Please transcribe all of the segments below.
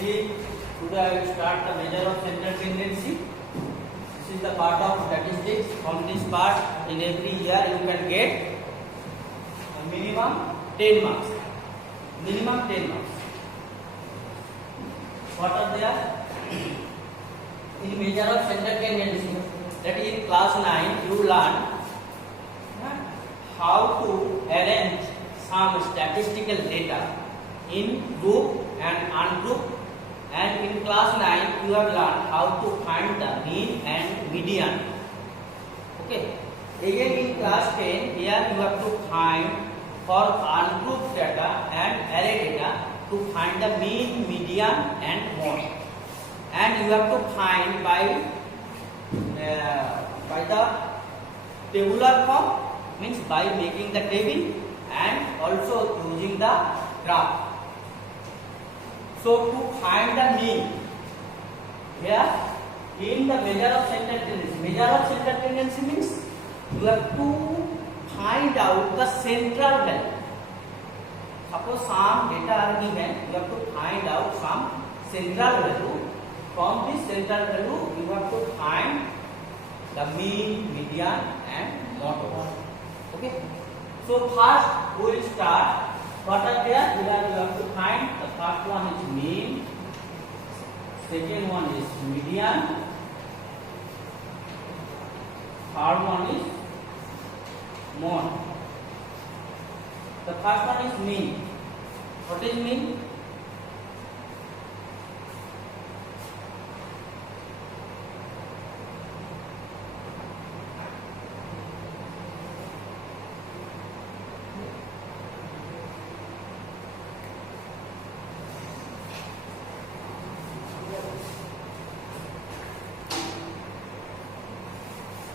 see, today I will start the measure of central tendency. This is the part of statistics. From this part, in every year you can get a minimum 10 marks. Minimum 10 marks. What are there? In measure of central tendency, that is in class 9, you learn how to arrange some statistical data in group and ungroup, and in class 9 you have learned how to find the mean and median. Okay. Again in class 10, here you have to find for ungroup data and array data to find the mean, median and mode. And you have to find by the tabular form, means by making the table and also using the graph. So to find the mean, here in the measure of central tendency means you have to find out the central value. Suppose some data are given, you have to find out some central value. From this central value, you have to find the mean, median and mode. Okay. So first we will start. What are there? Here you have to find. The first one is mean. Second one is median. Third one is mode. The first one is mean. What is mean?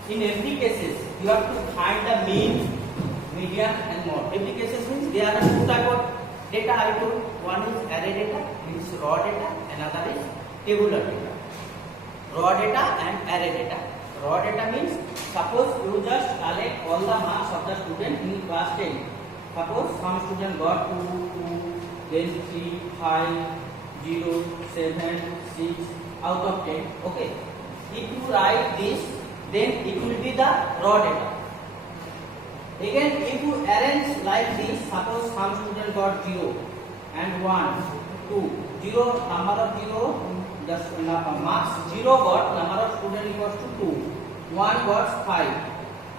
In every cases, you have to find the mean, median and mode. Every cases means there are two type of data I told. One is array data, means raw data. Another is tabular data. Raw data and array data. Raw data means suppose you just collect all the marks of the student in class 10. Suppose some student got 2, 2, then 3, 5, 0, 7, 6 out of 10. Okay. If you write this, then it will be the raw data. Again, if you arrange like this, suppose some student got 0 and 1, 2, 0, number of 0, just marks 0 got, number of student equals to 2, 1 got 5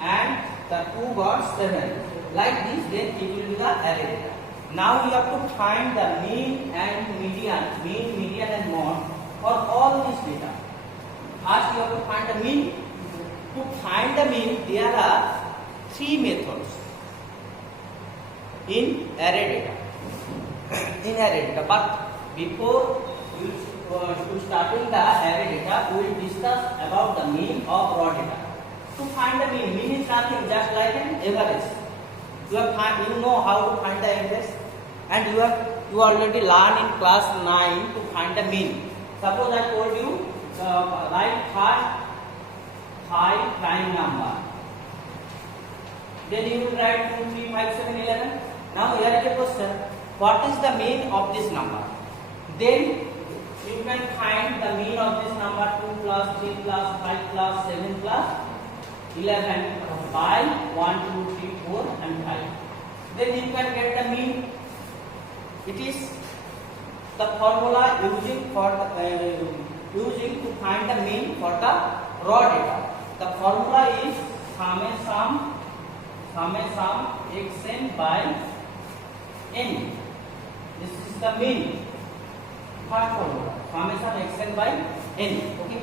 and the 2 got 7. Like this, then it will be the array data. Now you have to find the mean and median and mode for all these data. First you have to find the mean. To find the mean, there are 3 methods in array data. But before starting the array data, we will discuss about the mean of raw data. To find the mean is nothing, just like an average. You know how to find the average, and you already learned in class 9 to find the mean. Suppose I told you write first 5 prime number. Then you will write 2, 3, 5, 7, 11. Now here is a question. What is the mean of this number? Then you can find the mean of this number 2 plus 3 plus 5 plus 7 plus 11 by 1, 2, 3, 4 and 5. Then you can get the mean. It is the formula using to find the mean for the raw data. The formula is summation xn by n. This is the mean. First formula, summation xn by n. Okay.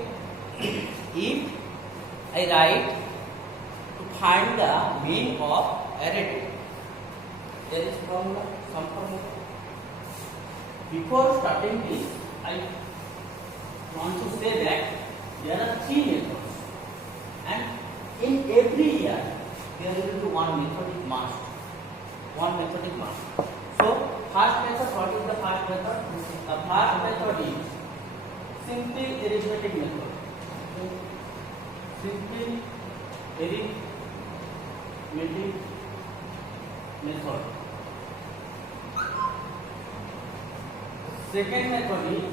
If I write to find the mean of array data, there is formula, some formula. Before starting this, I want to say that there are 3 methods. And in every year, there will be one method must. So, first method, what is the first method? The first method is simple arithmetic method. Simple arithmetic method. Second method is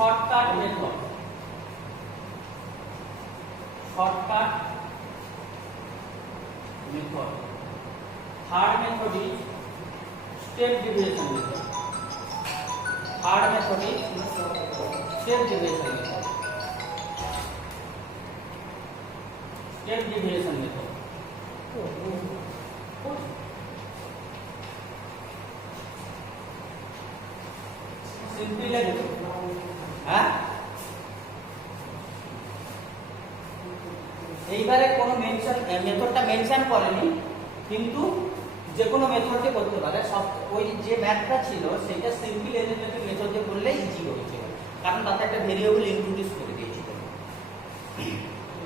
shortcut method. Shortcut method. Third method is step deviation method. Third method is step deviation method. Step deviation method. Simply like হ্যাঁ এইবারে কোনো মেনশন মেথডটা মেনশন করেনি, কিন্তু যে কোনো মেথডে করতে পারে। সব ওই যে ম্যাথটা ছিল সেটা সিম্পল এলিমেন্টারি মেথডে করলে ইজি হয়েছিল, কারণ তাতে একটা ভেরিয়েবল ইন্ট্রোডিউস করে দিয়েছিল।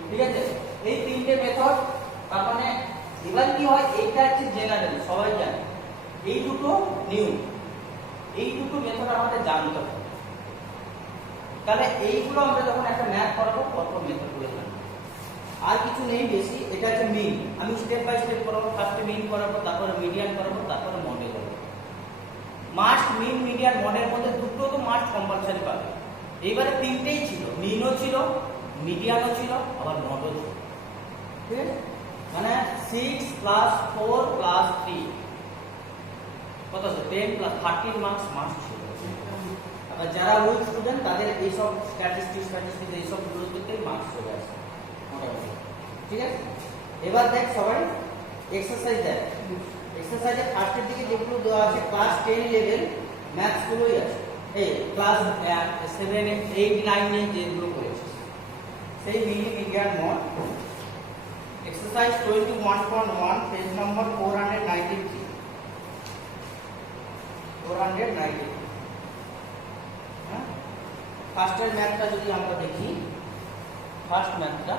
ঠিক আছে, এই তিনটে মেথড। তার মানে এবার কি হয়, এইটা হচ্ছে জেনারেল, সবাই জানে। এই দুটো নিউ, এই দুটো মেথড আমাদের জানতে হবে। তাহলে এইগুলো আমরা যখন একটা ম্যাথ করাবো প্রথম মেথড করে জানবো, আর কিছু নেই বেশি। এটা হচ্ছে মিন। আমি স্টেপ বাই স্টেপ করাবো। ফার্স্টে মিন করাবো, তারপরে মিডিয়ান করাবো, তারপরে মডেল করাবো। মাস্ট মিন মিডিয়ান মডেল মধ্যে দুটো তো মাস্ট কম্পালসারি পাবে। এইবারে তিনটেই ছিল, মিনও ছিল, মিডিয়ানও ছিল, আবার মডেল ছিল। ঠিক আছে, মানে 6 + 4 + 3 কত আছে, 10 + 13 মার্কস মাস্ট ছিল। আবার যারা উইক স্টুডেন্ট তাদের এইসব স্ট্যাটিস্টিক্স এইসব গুলোতে মার্কস চলে আসে মোটামুটি। ঠিক আছে, এবার দেখ সবাই এক্সারসাইজ দেখ। এক্সারসাইজে ফার্স্টের দিকে যেগুলো দেওয়া আছে ক্লাস 10 লেভেল ম্যাথস গুলোই আছে। এই ক্লাস 7 8 9 এ যেগুলো করেছিস সেই মিনি মিডিয়ান মড। এক্সারসাইজ 21.1 পেজ নম্বর 493 493। হ্যাঁ, ফার্স্টের ম্যাথটা যদি আমরা দেখি, ফার্স্ট ম্যাথটা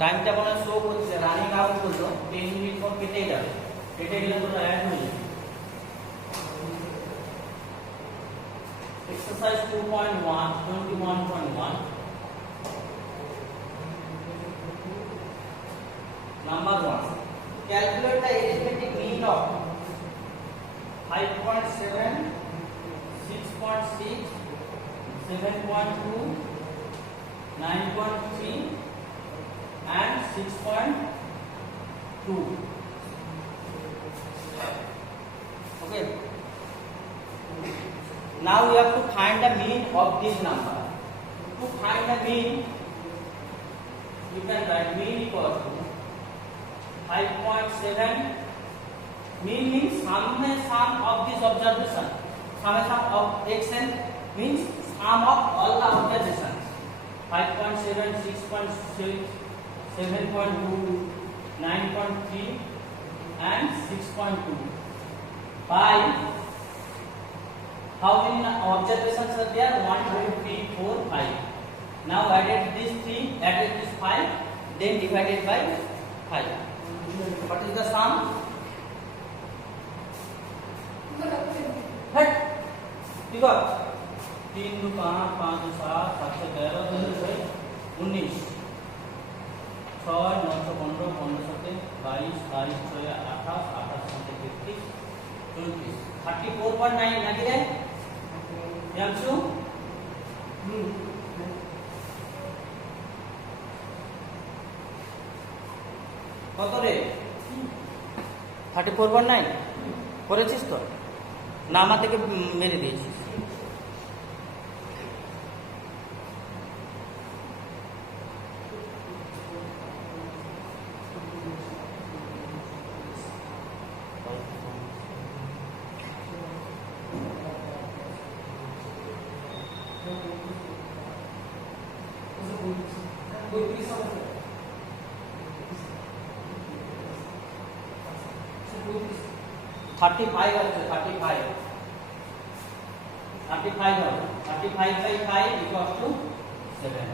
টাইমটা মনে শো করছে, রানিং আউট করলো, 10 মিনিট পর কেটে যাবে। কেটে গেলে তো অ্যাড হয়ে যাবে। এক্সারসাইজ 2.1 21.1 number 1, calculate the arithmetic mean of 5.7 6.6 7.2 9.3 and 6.2. Okay, now you have to find the mean of this number. To find the mean, you can write mean equals to 5.7. mean means sum of this observation. Sum of xn means sum of all the observations. 5.7 6.6 7.2 9.3 and 6.2 by how many observations are there? 1 2 3 4 5. Now added this 3, added this 5, then divided by 5. What is the sum? Hey, देखो 3 2 5 5 7 7 13 19 6 9 15 15 7 22 22 6 28 28 33 34 34.9 নাকি রে জানছো? কত রে? 34.9 করেছিস তো না? আমার থেকে মেরে দিয়েছিস। থার্টি ফাইভ হচ্ছে 35 হবে 35/5 equals to 7.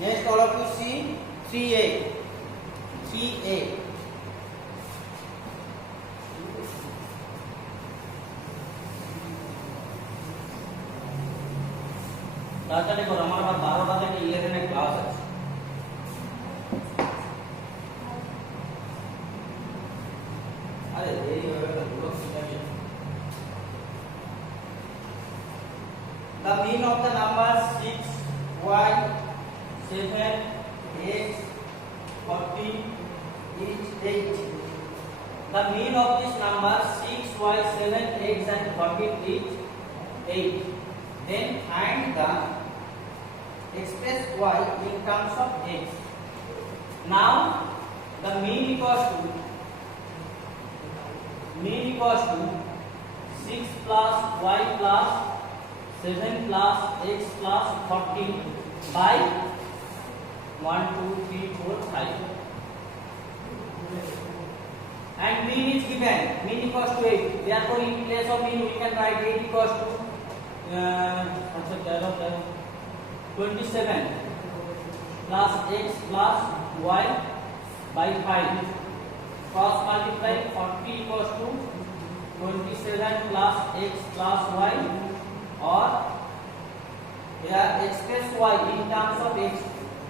Next all of you see 3a. তাড়াতাড়ি করো, আমার আবার 12টা থেকে 11 এ ক্লাস আছে। আরে দেরি হবে না, পুরো শিখাবি। The mean of the number 6, y, 7, x, 14 is 8. The mean of this number 6, y, 7, x and 14 is 8. Then find the express y in terms of x. Now the mean equals to 6 plus y plus 7 plus x plus 14 by 1, 2, 3, 4, 5. And mean is given. Mean equals to 8. Therefore, in place of mean, we can write 8 equals to 27 plus x plus y by 5. Cross multiply 40 equals to 27 plus x plus y, or here express y in terms of x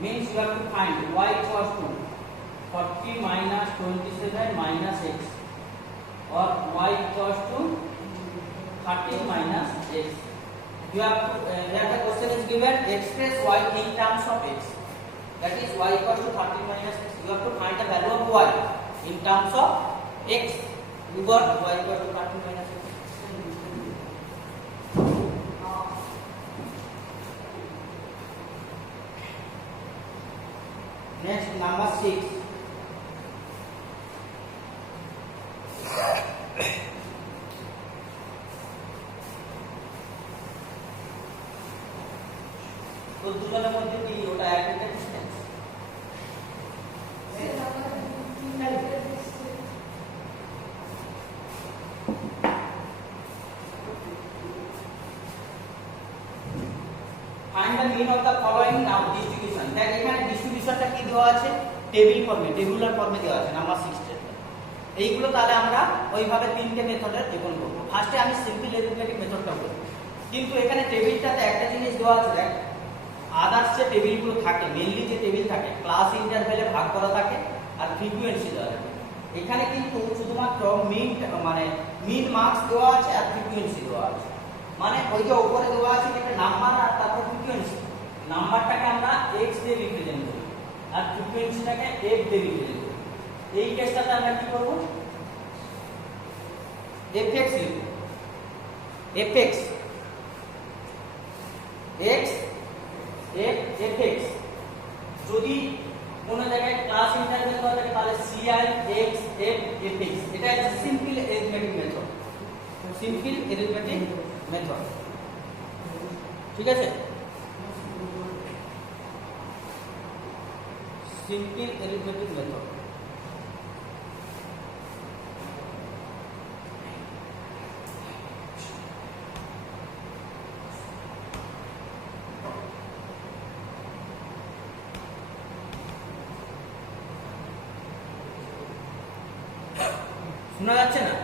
means you have to find y equals to 40 minus 27 minus x, or y equals to 13 minus x. You have to here the question is given express y in terms of x, that is y equals to 13 minus x. You have to find the value of y in terms of x. You got y equals to 13 minus x. Next, number 6. तो দুজনের মধ্যে কি ওটা এক meter distance? Find the mean of the following now distribution. দেখ এখানে ডিস্ট্রিবিউশনটা কি দেওয়া আছে, টেবিল ফর্মে, টেবুলার ফর্মে দেওয়া আছে নাম্বার 6 এর। এইগুলো তাহলে আমরা ওইভাবে তিনটে মেথডের দেখুন করব। ফার্স্টে আমি সিম্পল অ্যারিথমেটিক মেথডটা করব, কিন্তু এখানে টেবিলটাতে একটা জিনিস দেওয়া আছে, দেখ আদার্স যে টেবিলগুলো থাকে, মেইনলি যে টেবিল থাকে ক্লাস ইন্টারভ্যালে ভাগ করা থাকে আর ফ্রিকোয়েন্সি দেওয়া থাকে। এখানে কিন্তু শুধুমাত্র মিন মানে মিন মার্কস দেওয়া আছে আর ফ্রিকোয়েন্সি দেওয়া আছে। মানে ওই যে উপরে দেওয়া আছে একটা নাম্বার আর তারপর ফ্রিকোয়েন্সি, নাম্বারটাকে আমরা x দিয়ে রিপ্রেজেন্ট করি আর ফ্রিকোয়েন্সিটাকে f দিয়ে রিপ্রেজেন্ট করি। এই কেসটাতে আমরা কি করব, fx লিখব, fx x fx। যদি কোন জায়গায় ক্লাস ইন্টারভ্যাল দেওয়া থাকে তাহলে ci x f fx। এটা হচ্ছে simple arithmetic method, simple arithmetic method, ঠিক আছে? Simple arithmetic method. শোনা যাচ্ছে না?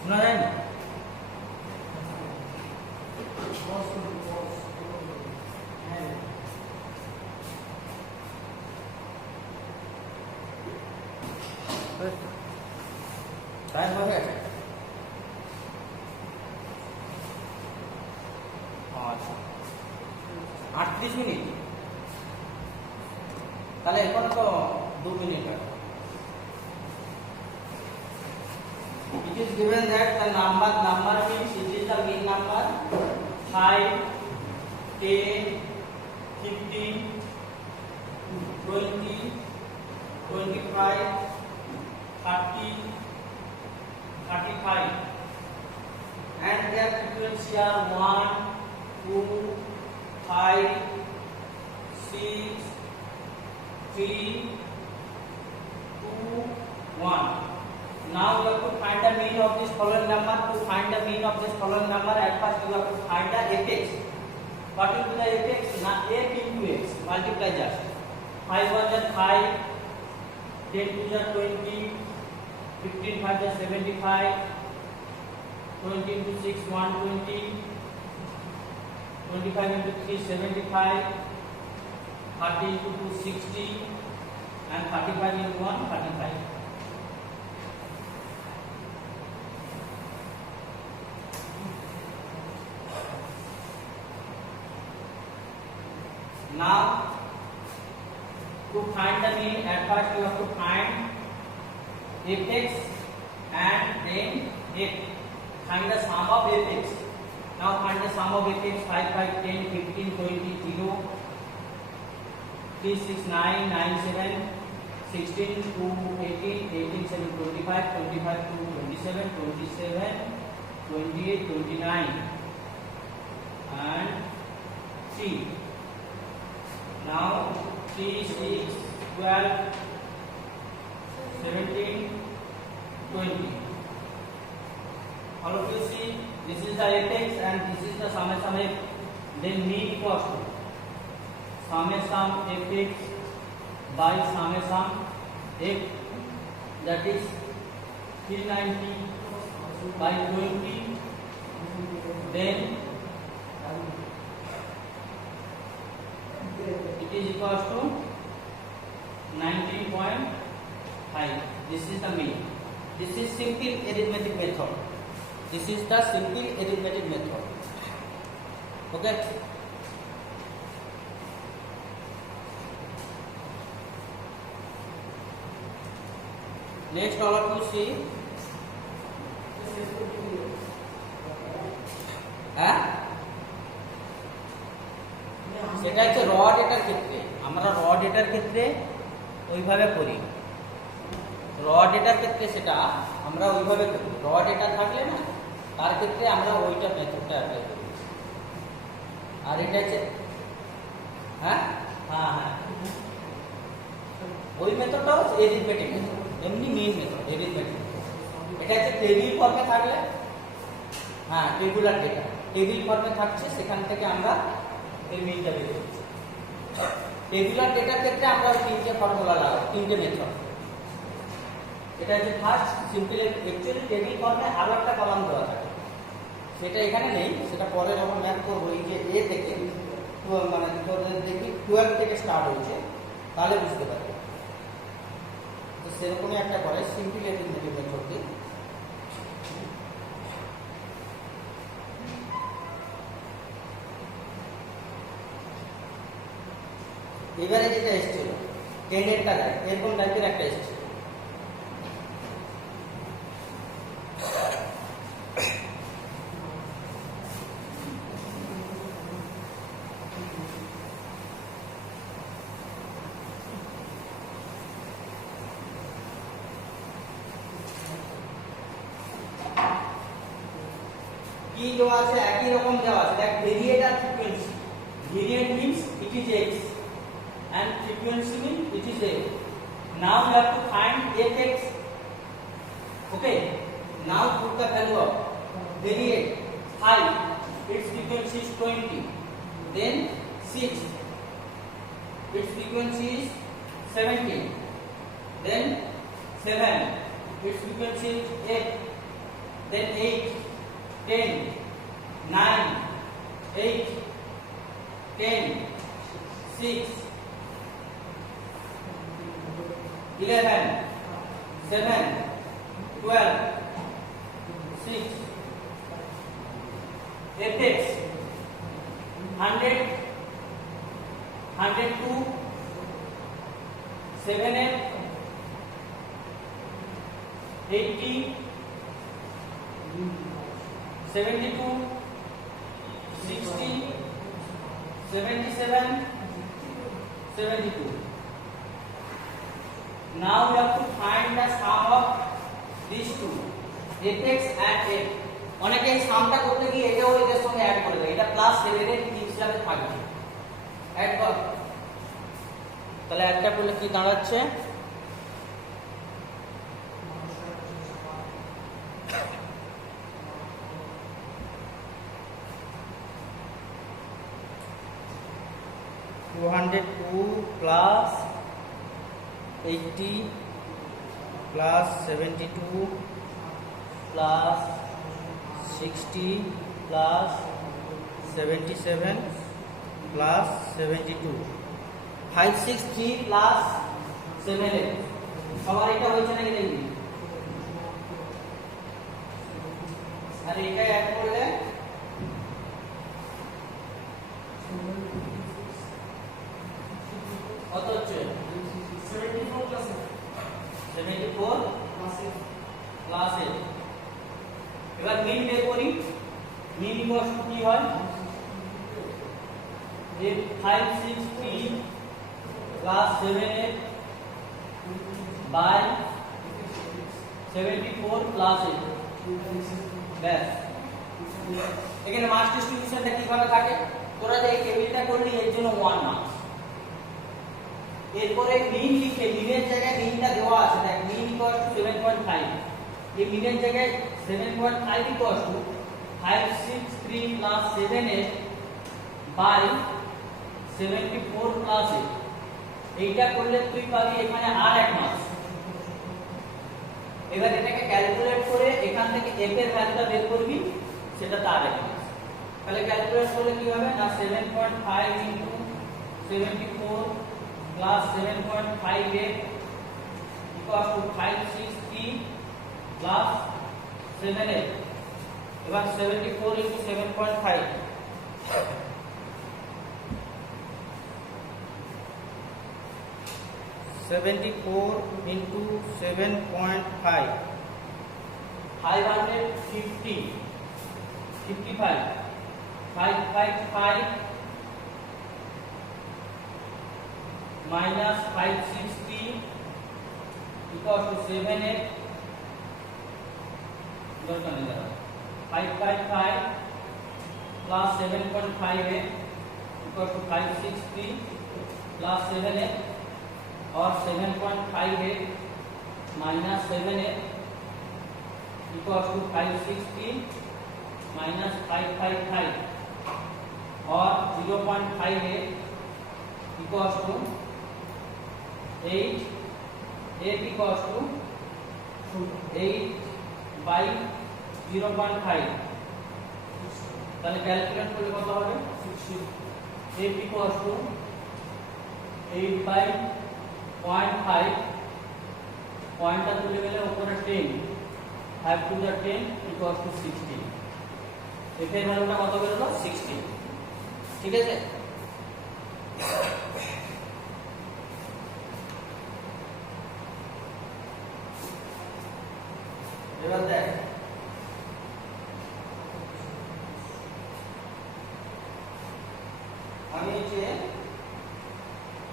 শোনা যায় না? টাইম হবে 38 মিনিট, তাহলে এখনো তো 2 মিনিট আছে। It is given that the number means it is the mean number 5, 10, 15, 20, 25, 30, 35, and their frequency are 1, 2, 5, 6, 3, 2, 1. Now you have to find the mean of this following number. To find the mean of this following number, at first you have to find the fx. What will be the fx? Now f into x, multiply just 5 1 is 5, 10 2 is 20, 15 5 is 75, 20 into 6 120, 25 into 3 75, 30 into 2 60, and 35 into 1 35. Now to find the mean, at first you have to find fx and then find the sum of fx. Now find the sum of fx. 5 5 10 15 20 0 3 6 9 9 7 16 2 18 18 7 25 25 2 27 27 28 29 and 3. Now 3 6 12 17 20. All of you see, this is the fx and this is the sum f. Then mean equals to sum fx by sum f, that is 390 by 20. Then it is equals to 19.5. This is the mean. This is simple arithmetic method. This is the simple arithmetic method. Okay. Next, all of you see. সেটা হচ্ছে র ডেটার ক্ষেত্রে। আমরা র ডেটার ক্ষেত্রে ওইভাবে করি। র ডেটার ক্ষেত্রে সেটা আমরা ওইভাবে করি। র ডেটা থাকলে না, তার ক্ষেত্রে আমরা ওইটা মেথডটা অ্যাপ্লাই করি। আর এটা হচ্ছে হ্যাঁ হ্যাঁ হ্যাঁ ওই মেথডটাও এরিথমেটিক মেথড, এমনি মেইন মেথড এরিথমেটিক। এটা হচ্ছে টেবিল ফর্মে থাকলে, হ্যাঁ টেবুলার ডেটা টেবিল ফর্মে থাকছে, সেখান থেকে আমরা এই মিনটা বের করছি। টেবুলার ডেটার ক্ষেত্রে আমরা তিনটে ফর্মুলা লাগাই, তিনটে মেথড। এটা হচ্ছে ফার্স্ট সিম্পল। অ্যাকচুয়ালি টেবিল ফর্মে আরো একটা কলাম দেওয়া থাকে, সেটা এখানে নেই, সেটা পরে যখন ম্যাথ করবো। এই যে এ থেকে মানে দেখি 12 থেকে স্টার্ট হয়েছে, তাহলে বুঝতে পারবে। তো সেরকমই একটা করে সিম্পল অ্যারিথমেটিক মেথড দিয়ে। এবারে যেটা এসেছিল 10-এরটা দেয়, এরকম টাইপের একটা এসেছিল। কি দেওয়া আছে? একই রকম দেওয়া আছে। দেখ, ভেরিয়েট আর ফ্রিকোয়েন্সি। ভেরিয়েট means it is x and frequency means it is a. Now you have to find fx. Okay, now put the value of variate 5, its frequency is 20. Then 6, its frequency is 17. Then 7, its frequency is 8. Then 8, 10, 9, 8, 10, 6, 11, 7, 12, 6. fx 100, 102, 7f, 80, 72, 60, 77, 72. Now we have to find the sum of these two, fx and f. অনেকে এই সামটা করতে গিয়ে এটাও এর সঙ্গে অ্যাড করে দেয়, এটা প্লাস 7 এর হিসাবে থাকবে। অ্যাড কর, তাহলে একটা করলে কি দাঁড়াচ্ছে? (202 plus 80 plus 72 plus 60 plus 77 plus 72 563 plus 7 সবার এটা হয়েছে নাকি দেখবি আর এটা অ্যাড করলে কত হচ্ছে 74 plus 8 এবার মিন বের করি মিন ইকুয়াল টু কি হয় যে 560 plus 7 by 74 plus 8 ব্যাস এখানে মাস ডিস্ট্রিবিউশনটা কিভাবে থাকে তোরা যে এই টেবিলটা করলি এর জন্য 1 মার্কস এরপরে মিন লিখে মিনের জায়গায় মিনটা দেওয়া আছে দেখ মিন ইকুয়াল টু 7.5 এই মিনের জায়গায় 7.5 ইকুয়াল টু 563 plus 7 by 74 plus 8 এইটা করলে তুই পাবি এখানে আর এক মার্কস এবার এটাকে ক্যালকুলেট করে এখান থেকে f এর ভ্যালুটা বের করবি সেটা তার এক মার্কস তাহলে ক্যালকুলেট করলে কি হবে না 7.5 into 74 plus 7.58 equals to 560 plus 7 এবার 74 into 7.5 74 into 7.5 550 55 555 minus 560 equals to 7 555 plus 7.5 equals to 560 plus 7 और 7.58 minus 7 equals to 560 minus 555 और 0.58 equals to 8 equals to 8 by 0.5 তাহলে ক্যালকুলেট করলে কত হবে 8 equals to 8 by 0.5 পয়েন্টটা তুলে গেলে উপরে 10 5 to the 10 equals to 60 এর ভ্যালুটা কত বের হলো 60 ঠিক আছে এবার দেখ আমি যে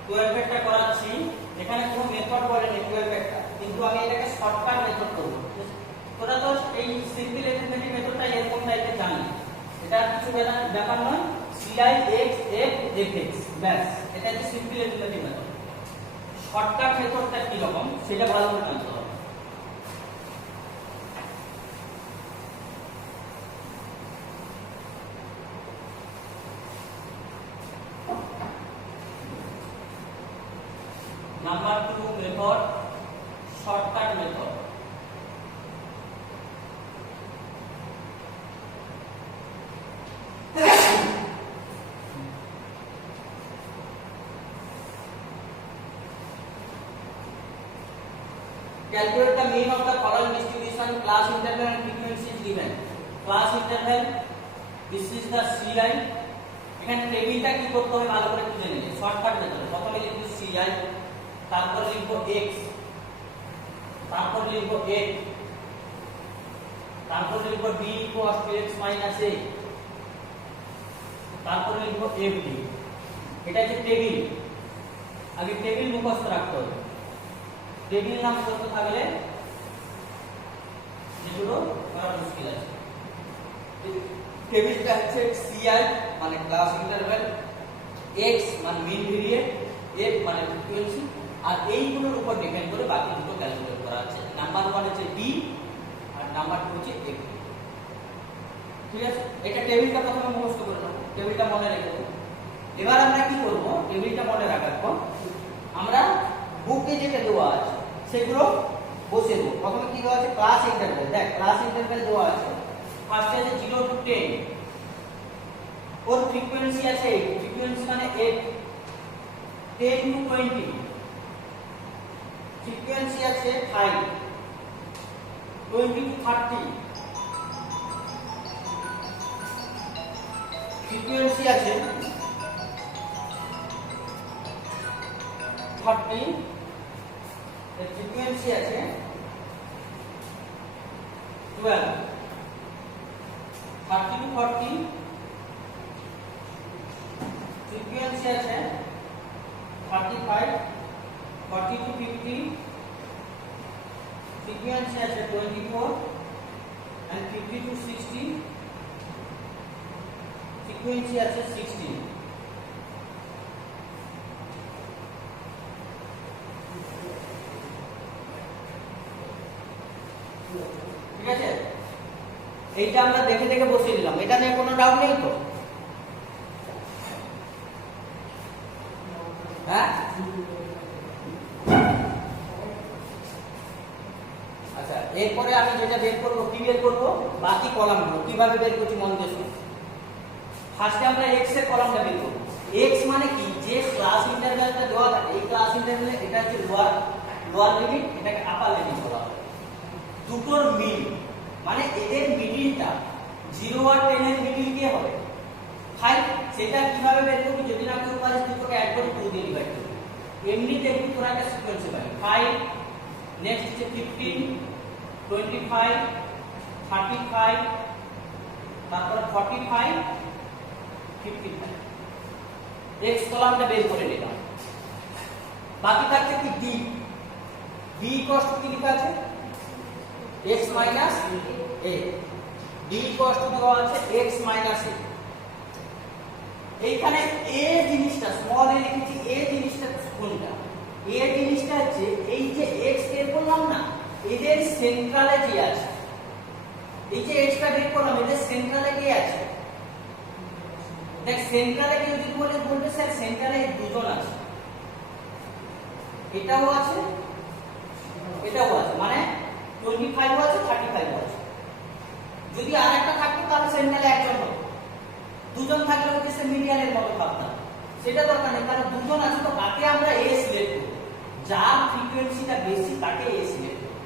12 টা করাচ্ছি এখানে কোনো মেথড বলেনি 12 টা কিন্তু আমি এটাকে শর্টকাট মেথড করব তোরা তো এই সিম্পল অ্যারিথমেটিক মেথডটা এরকম টাইপের জানি এটা কিছু ব্যাপার নয় CI x f fx ব্যাস এটা হচ্ছে সিম্পল অ্যারিথমেটিক মেথড শর্টকাট মেথডটা কি রকম সেটা ভালো করে জানতে হবে Number 2 method, shortcut method. Calculate the mean of the following distribution, class interval and frequency is given. Class interval, this is the CI. এখানে টেবিলটা কি করতে হবে ভালো করে একটু জেনে নিন শর্টকাট মেথড প্রথমে লিখব CI তারপর লিখব x তারপর লিখব 8 তারপর লিখব d cos x minus a তারপর লিখব fd এটা হচ্ছে টেবিল আগে টেবিল মুখস্থ রাখতে হবে টেবিল নাম মুখস্থ থাকলে যেগুলো করা মুশকিল আছে টেবিলটা হচ্ছে CI মানে ক্লাস ইন্টারভ্যাল x মানে মিন ভেরিয়েট f মানে ফ্রিকোয়েন্সি আর এইগুলোর উপর ডিপেন্ড করে বাকি দুটো ক্যালকুলেট করা আছে নাম্বার 1 হচ্ছে d আর নাম্বার 2 হচ্ছে f ঠিক আছে এটা টেবিলটা প্রথমে মুখস্থ করে নাও টেবিলটা মনে রেখে দাও এবার আমরা কি করব টেবিলটা মনে রাখার পর আমরা বুকে যেটা দেওয়া আছে সেগুলো বসিয়ে দেব প্রথমে কি দেওয়া আছে ক্লাস ইন্টারভ্যাল দেখ ক্লাস ইন্টারভ্যাল দেওয়া আছে ফার্স্ট আছে 0 to 10 ওর ফ্রিকোয়েন্সি আছে 8, ফ্রিকোয়েন্সি মানে 8, 10 to 20, ফ্রিকোয়েন্সি আছে 5, 20 to 30, ফ্রিকোয়েন্সি আছে 30, এর ফ্রিকোয়েন্সি আছে 12, 30 to 40, ফ্রিকোয়েন্সি আছে 35, 40 to 50, ফ্রিকোয়েন্সি আছে 24, and 50 to 60, ফ্রিকোয়েন্সি আছে 16। ঠিক আছে, এইটা আমরা দেখে দেখে বসিয়ে দিলাম, এটা নিয়ে কোনো ডাউট নেই তো? হ্যাঁ, আচ্ছা, এরপরে আমি যেটা বের করবো, কি বের করবো, বাকি কলামগুলো কিভাবে বের করছি মন দিয়ে শুনুন। ফার্স্টে আমরা x এর কলামটা বের করব। x মানে কি, যে ক্লাস ইন্টারভ্যালটা দেওয়া থাকে, এই ক্লাস ইন্টারভ্যালে এটা হচ্ছে লোয়ার লিমিট, এটাকে আপার লিমিট বলা হয়। দুটোর মিল মানে এদের মিডিলটা 0 আর 10 এর মিডিল কি হবে 5। সেটা কিভাবে বের করব, যদি না কেউ পারে দুটোকে অ্যাড করে 2 দিয়ে ডিভাইড করব। এমনিতে একটু তোরা একটা সিকোয়েন্সে পাই 5, নেক্সট হচ্ছে 15, 25, 35, তারপর 45, 55। x কলামটা বের করে নিলাম। বাকি থাকছে কি d, d কষ্ট কি লেখা আছে x minus a, d কষ্ট দেওয়া আছে x minus a। এইখানে a জিনিসটা স্মল a লিখেছি, a জিনিসটা কোনটা, a জিনিসটা হচ্ছে এই যে x বের করলাম না, এদের সেন্ট্রালে কি আছে, এই যে x টা বের করলাম এদের সেন্ট্রালে কি আছে, দেখ সেন্ট্রালে কেউ যদি বলবে স্যার সেন্ট্রালে দুজন আছে, এটাও আছে এটাও আছে, মানে 25 আছে 35 আছে। যদি আরেকটা থাকতো তাহলে সেন্ট্রালে একজন হতো, দুজন থাকলে হচ্ছে সে মিডিয়ানের মতো ভাবতাম, সেটা দরকার নেই, কারণ দুজন আছে তো কাকে আমরা a সিলেক্ট করব, যার ফ্রিকোয়েন্সিটা বেশি তাকে a সিলেক্ট করব।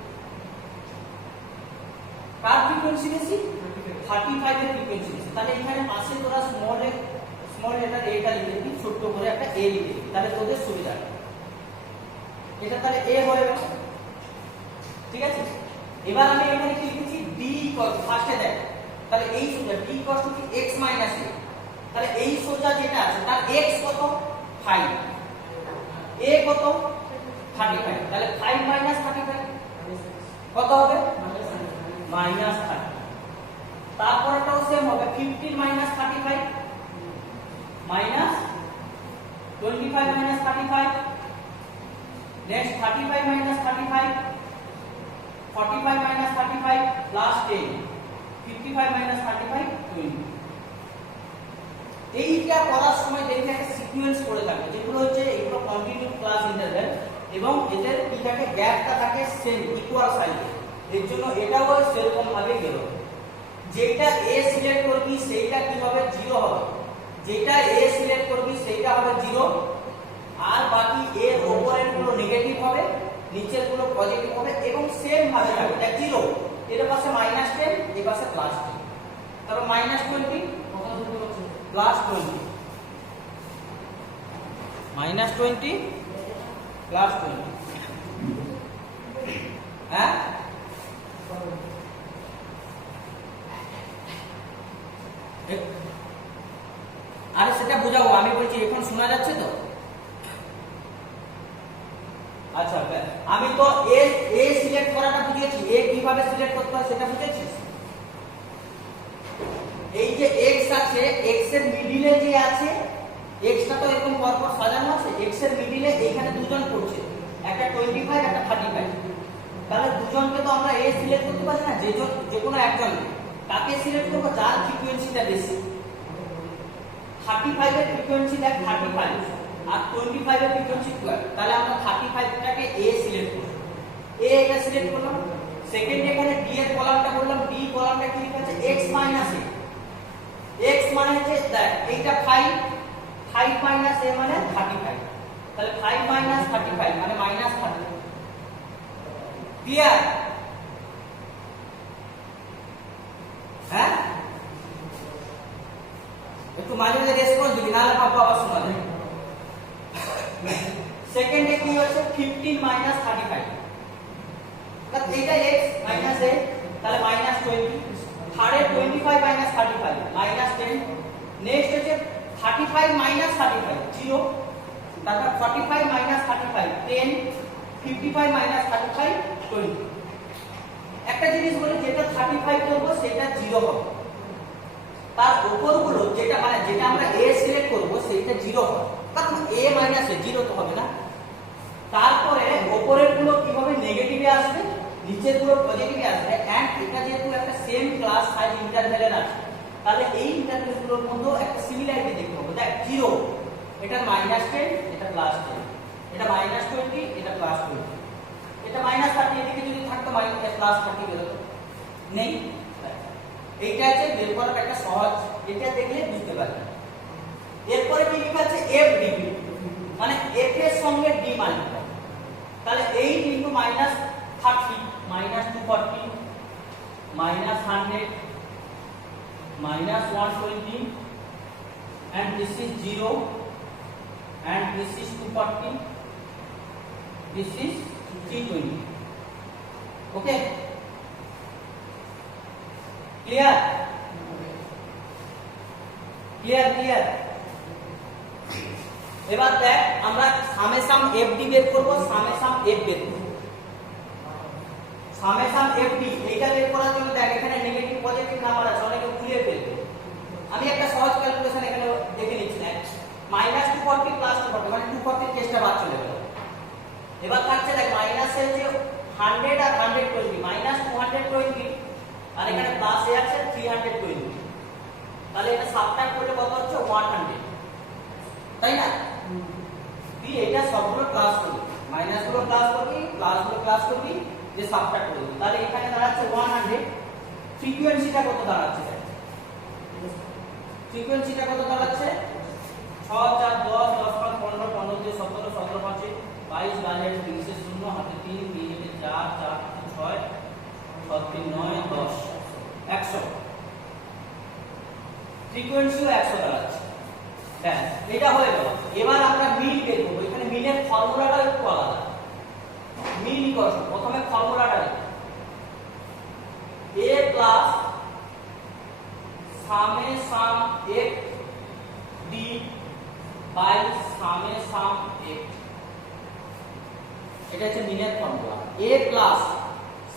কার ফ্রিকোয়েন্সি বেশি, 35 এর ফ্রিকোয়েন্সি বেশি, তাহলে এখানে পাশে তোরা স্মল লেটার এটা লিখে দিবি, ছোট করে একটা a লিখে দিবি, তাহলে তোদের সুবিধা হবে। এটা তাহলে a হয়ে গেল, ঠিক আছে। এবার আমি এখানে কি লিখেছি d ফার্স্টে দেখ, তাহলে এই সোজা d কষ্ট কি x মাইনাস a, তাহলে এই সোজা যেটা আছে তার x কত 5, a কত 35, তাহলে 5 মাইনাস 35 কত হবে মাইনাস 30। তারপরটাও সেম হবে 15 মাইনাস 35 মাইনাস 25 মাইনাস 35, নেক্সট 35 মাইনাস 35, 45 মাইনাস 35 প্লাস 10, 55 মাইনাস 35 20। এইটা করার সময় দেখবে একটা সিকোয়েন্স করে থাকে, যেগুলো হচ্ছে এগুলো কন্টিনিউ ক্লাস ইন্টারভ্যাল এবং এদের কি থাকে গ্যাপটা থাকে সেম ইকুয়াল সাইজে, এর জন্য এটাও সেরকম ভাবে গেল। যেটা a সিলেক্ট করবি সেইটা কি হবে 0 হবে, যেটা a সিলেক্ট করবি সেইটা হবে 0, আর বাকি এর উপরের গুলো নেগেটিভ হবে, নিচের গুলো পজিটিভ হবে এবং সেম ভাবে থাকবে। দেখ 0 এর পাশে -10, এর পাশে +10, তারপর -20 +20, -20 +20, হ্যাঁ আরে সেটা বুঝাবো, আমি বলছি এখন শোনা যাচ্ছে তো? আচ্ছা আমি তো এ সিলেক্ট করাটা বুঝিয়েছি, এ কিভাবে সিলেক্ট করতে হয় সেটা বুঝেছিস। এই যে x আছে, x এর মিডিলে যে আছে, x টা তো এরকম পরপর সাজানো আছে, x এর মিডিলে এখানে দুজন পড়ছে, একটা 25 একটা 35, তাহলে দুজনকে তো আমরা a সিলেক্ট করতে পারি না, যে কোনো একজন, কাকে সিলেক্ট করব যার ফ্রিকোয়েন্সিটা বেশি। 35 এর ফ্রিকোয়েন্সি দেখ 35 আর 25 এর ফ্রিকোয়েন্সি 12, তাহলে আমরা 35 টাকে a সিলেক্ট করব, a এটা সিলেক্ট করলাম। সেকেন্ড এখানে d এর কলামটা বললাম, d কলামটা কি লিখা আছে x a, x মানে হচ্ছে দেখ এইটা 5 5 মাইনাস a মানে 35 তাহলে 5 মাইনাস 35 মানে মাইনাস 30 ক্লিয়ার হ্যাঁ একটু মাঝে মাঝে রেসপন্স দিবি নাহলে ভাববো আবার শোনা যায় সেকেন্ডে কি হচ্ছে 15 মাইনাস 35 তাহলে এইটা x মাইনাস a তাহলে মাইনাস 20 থার্ডে 25 মাইনাস 35 মাইনাস 10 নেক্সট হচ্ছে 35 মাইনাস 35 0 তারপর 45 মাইনাস 35 10 55 মাইনাস 35 20 একটা জিনিস বলি যেটা 35 করব সেটা 0 হবে তার উপরগুলো যেটা মানে যেটা আমরা a সিলেক্ট করব সেটা 0 হবে কারণ a মাইনাস a 0 তো হবে না তারপরে উপরের গুলো কি হবে নেগেটিভে আসবে নিচের গুলো পজিটিভে আসবে এন্ড এটা যেহেতু একটা সেম ক্লাস সাইজ ইন্টারভ্যালের আছে তাহলে এই ইন্টারভ্যাল গুলোর মধ্যে একটা সিমিলারিটি দেখতে পাবো দেখ 0 এটা মাইনাস 10 এটা প্লাস 10 এটা মাইনাস 20 এটা প্লাস 20 এটা মাইনাস 30 এদিকে যদি থাকতো মাইনাস প্লাস 30 বের হতো নেই এইটা আছে বের করার একটা সহজ এটা দেখলে বুঝতে পারবে এরপরে কি লেখা আছে FDB মানে f এর সঙ্গে d মাল্টিপ্লাই তাহলে 8 ইনটু মাইনাস 30 মাইনাস 240 মাইনাস 100 minus 120 and this is 0 and this is 240 this is 320 okay clear clear এবার দেখ আমরা সামেশন FD বের করব সামেশন F বের করব সামেশন FD এইটা বের করার জন্য দেখ এখানে নেগেটিভ পজিটিভ নাম্বার আছে অনেকে ভুলিয়ে ফেলবে আমি একটা সহজ ক্যালকুলেশন এখানে দেখে নিচ্ছি না মাইনাস 240 প্লাস 240 মানে 240 চেষ্টা বাদ চলে গেল এবার থাকছে দেখ মাইনাস এর যে 100 আর 120 মাইনাস 220 আর এখানে প্লাস এ আছে 320 তাহলে এটা সাবট্রাক্ট করলে কত হচ্ছে 100 তাই না তুই এটা সবগুলো প্লাস করবি মাইনাস গুলো প্লাস করবি প্লাস গুলো প্লাস করবি যে সাবট্রাক্ট করবি তাহলে এখানে দাঁড়াচ্ছে 100 ফ্রিকোয়েন্সিটা কত দাঁড়াচ্ছে ফ্রিকোয়েন্সিটা কত দাঁড়াচ্ছে 6 4 10 10 5 15 15 দিয়ে 17 17 5 22 22 30 0 হাতে 3 3 4 4 6 6 3 9 10 100 ফ্রিকোয়েন্সিও 100 দাঁড়াচ্ছে হ্যাঁ এটা হয়ে গেল এবার আমরা মিল বের করব এখানে মিলের ফর্মুলাটা একটু আলাদা মিল ইকুয়েশন প্রথমে ফর্মুলাটা লিখো a plus summation f d by summation f এটা হচ্ছে মিলের formula a plus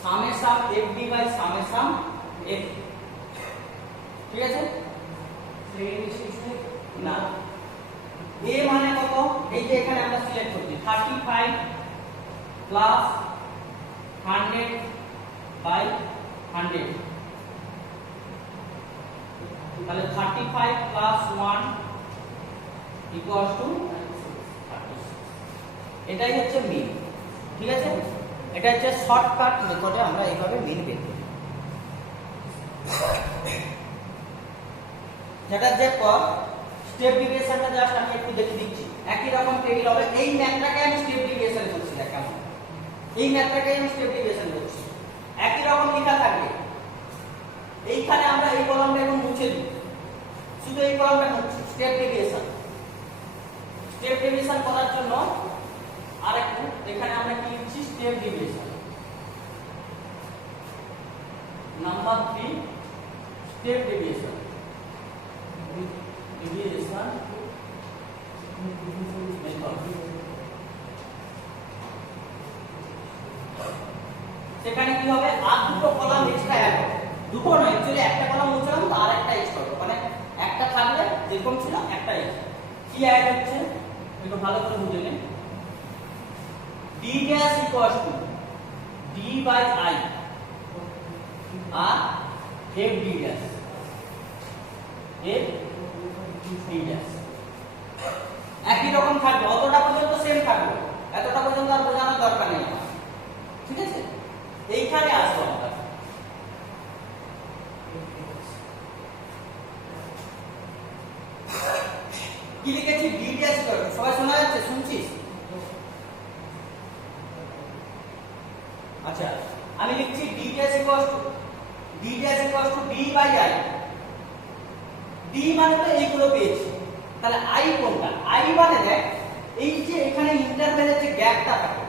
summation f d by summation f ঠিক আছে না a মানে কত এই যে এখানে আমরা সিলেক্ট করছি 35 প্লাস 100 বাই 100 তাহলে 35 প্লাস 1 ইকুয়ালস টু 36 এটাই হচ্ছে মিন ঠিক আছে এটা হচ্ছে শর্টকাট মেথডে আমরা এইভাবে মিন বের করি যেটা যে স্টেপ ডিভিয়েশনটা জাস্ট আমি একটু দেখে দিচ্ছি একই রকম টেবিল হবে এই ম্যাথটাকে আমি স্টেপ ডিভিয়েশন বলছি না কেমন এই ম্যাথটাকে আমি স্টেপ ডিভিয়েশন বলছি একই রকম লেখা থাকবে এইখানে আমরা এই কলামটা এখন মুছে দিই শুধু এই কলামটা মুছি স্টেপ ডিভিয়েশন করার জন্য আরেকটু এখানে আমরা কি লিখছি step deviation number 3 step deviation সেখানে কি হবে আর দুটো কলাম এক্সট্রা অ্যাড হবে দুটো না অ্যাকচুয়ালি একটা কলাম মুছলাম তো আর একটা এক্সট্রা হবে মানে একটা থাকলে যেরকম ছিল একটা এক্সট্রা কি অ্যাড হচ্ছে একটু ভালো করে বুঝে নিন d dash equals to d by i আর f d dash f d dash একই রকম থাকবে অতটা পর্যন্ত সেম থাকবে এতটা পর্যন্ত আর বোঝানোর দরকার নেই ঠিক আছে এইখানে আসবো আমরা কি লিখেছি d ড্যাশ সবাই শোনা যাচ্ছে শুনছিস আচ্ছা আমি লিখছি d dash d by i d মানে তো এইগুলো পেয়েছি তাহলে i কোনটা i মানে দেখ এই যে এখানে ইন্টারভ্যালের যে গ্যাপটা থাকে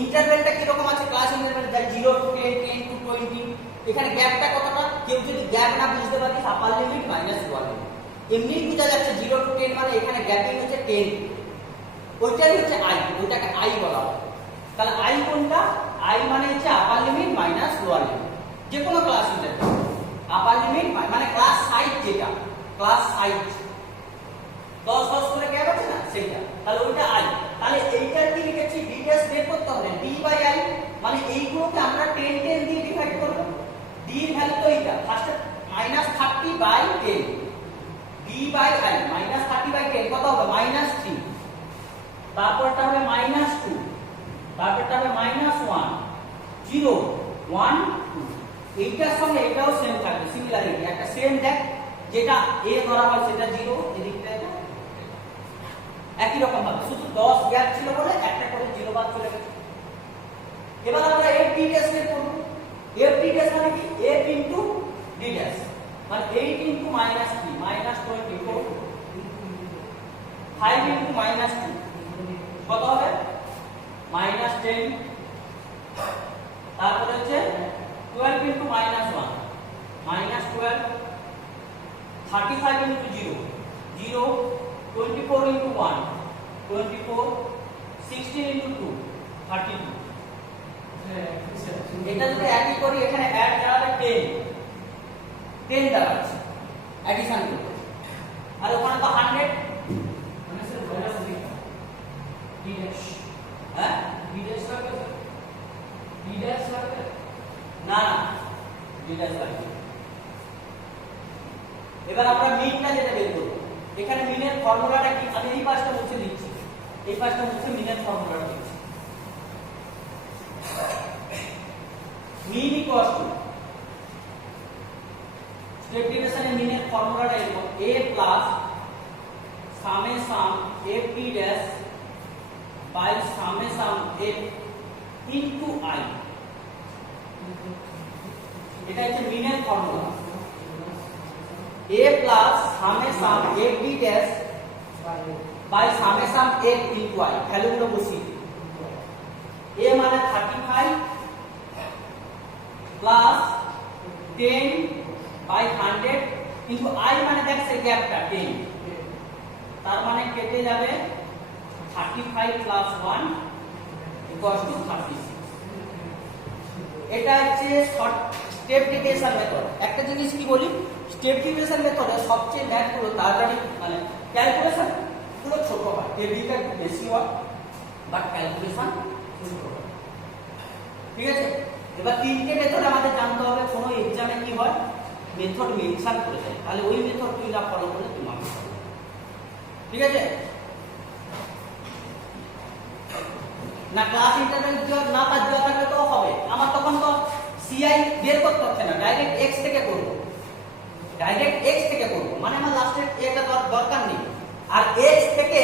ইন্টারভ্যালটা কি রকম আছে ক্লাস ইন্টারভ্যাল দেখ 0 টু 10 10 টু 20 এখানে গ্যাপটা কতটা কেউ যদি গ্যাপ না বুঝতে পারি আপার লিমিট মাইনাস লোয়ার লিমিট এমনি বোঝা যাচ্ছে 0 টু 10 মানে এখানে গ্যাপিং হচ্ছে 10 ওইটাই হচ্ছে i ওইটাকে i বলা হয় তাহলে i কোনটা i মানে হচ্ছে আপার লিমিট মাইনাস লোয়ার লিমিট যে কোনো ক্লাস ইন্টারভ্যাল আপার লিমিট মানে ক্লাস সাইজ যেটা ক্লাস সাইজ 10 10 করে গ্যাপ আছে না সেটা তাহলে ওইটা i তাহলে এইটার কি লিখেছি d ড্যাশ বের করতে হবে d বাই i মানে এইগুলোকে আমরা 10 10 দিয়ে ডিভাইড করব d এর ভ্যালু তো এইটা ফার্স্টে -30 by 10 d by i -30 by 10 কত হবে -3 তারপরটা হবে -2 তারপরটা হবে -1 0 1 2 এইটার সঙ্গে এটাও সেম থাকবে সিমিলারিটি একটা সেম দেখ যেটা a ধরা হয় সেটা 0 এদিকটা এটা একই রকম ভাবে শুধু 10 গ্যাপ ছিল বলে একটা করে 0 বাদ চলে গেছে এবার আমরা f d ড্যাশ বের করব f d ড্যাশ মানে কি f ইনটু d ড্যাশ মানে 8 ইনটু -3 -24 5 ইনটু -2 কত হবে -10 তারপর হচ্ছে 12 ইনটু -1 -12 35 ইনটু 0 0 24 into 1 24 16 into 2 32 এটা যদি একই করি এখানে অ্যাড দাঁড়াবে 10 দাঁড়াচ্ছে অ্যাডিশন করতে আর ওখানে তো 100 মানে স্যার ভাইরাস d ড্যাশ হ্যাঁ d ড্যাশ লাগবে d ড্যাশ লাগবে না না d ড্যাশ লাগবে এবার আমরা মিনটা যেটা বের করব এখানে মিনের ফর্মুলাটা কি আমি এই পাশটা মুছে দিচ্ছি এই পাশটা মুছে মিনের ফর্মুলাটা দিচ্ছি মিন ইকুয়ালস টু স্টেপ ডিভিশনে মিনের ফর্মুলাটা এরকম a plus summation f d dash by summation f into i এটা হচ্ছে মিনের formula a plus summation f d dash by summation f into i ভ্যালুগুলো বসিয়ে a মানে 35 plus 10 by 100 into i মানে দেখ সে গ্যাপটা 10 তার মানে কেটে যাবে 35 plus 1 equals to 36 এটা হচ্ছে শর্ট স্টেপ ডিভিশন মেথড একটা জিনিস কি বলি স্টেপ ডিভিশন মেথডে সবচেয়ে ম্যাথগুলো তাড়াতাড়ি মানে ক্যালকুলেশন গুলো ছোট হয় টেবিলটা একটু বেশি হয় বাট ক্যালকুলেশন ছোট হয় ঠিক আছে এবার তিনটে মেথড আমাদের জানতে হবে কোনো এক্সামে কি হয় মেথড মেনশন করে দেয় তাহলে ওই মেথড তুই না ফলো করলে তুই মার্কস পাবি ঠিক আছে না ক্লাস ইন্টারভেল না পাস দেওয়া থাকলে তো হবে আমার তখন তো সিআই বের করতে হচ্ছে না ডাইরেক্ট এক্স থেকে করব ডাইরেক্ট এক্স থেকে করব মানে আমার লাস্টের এটা দরকার নেই আর এক্স থেকে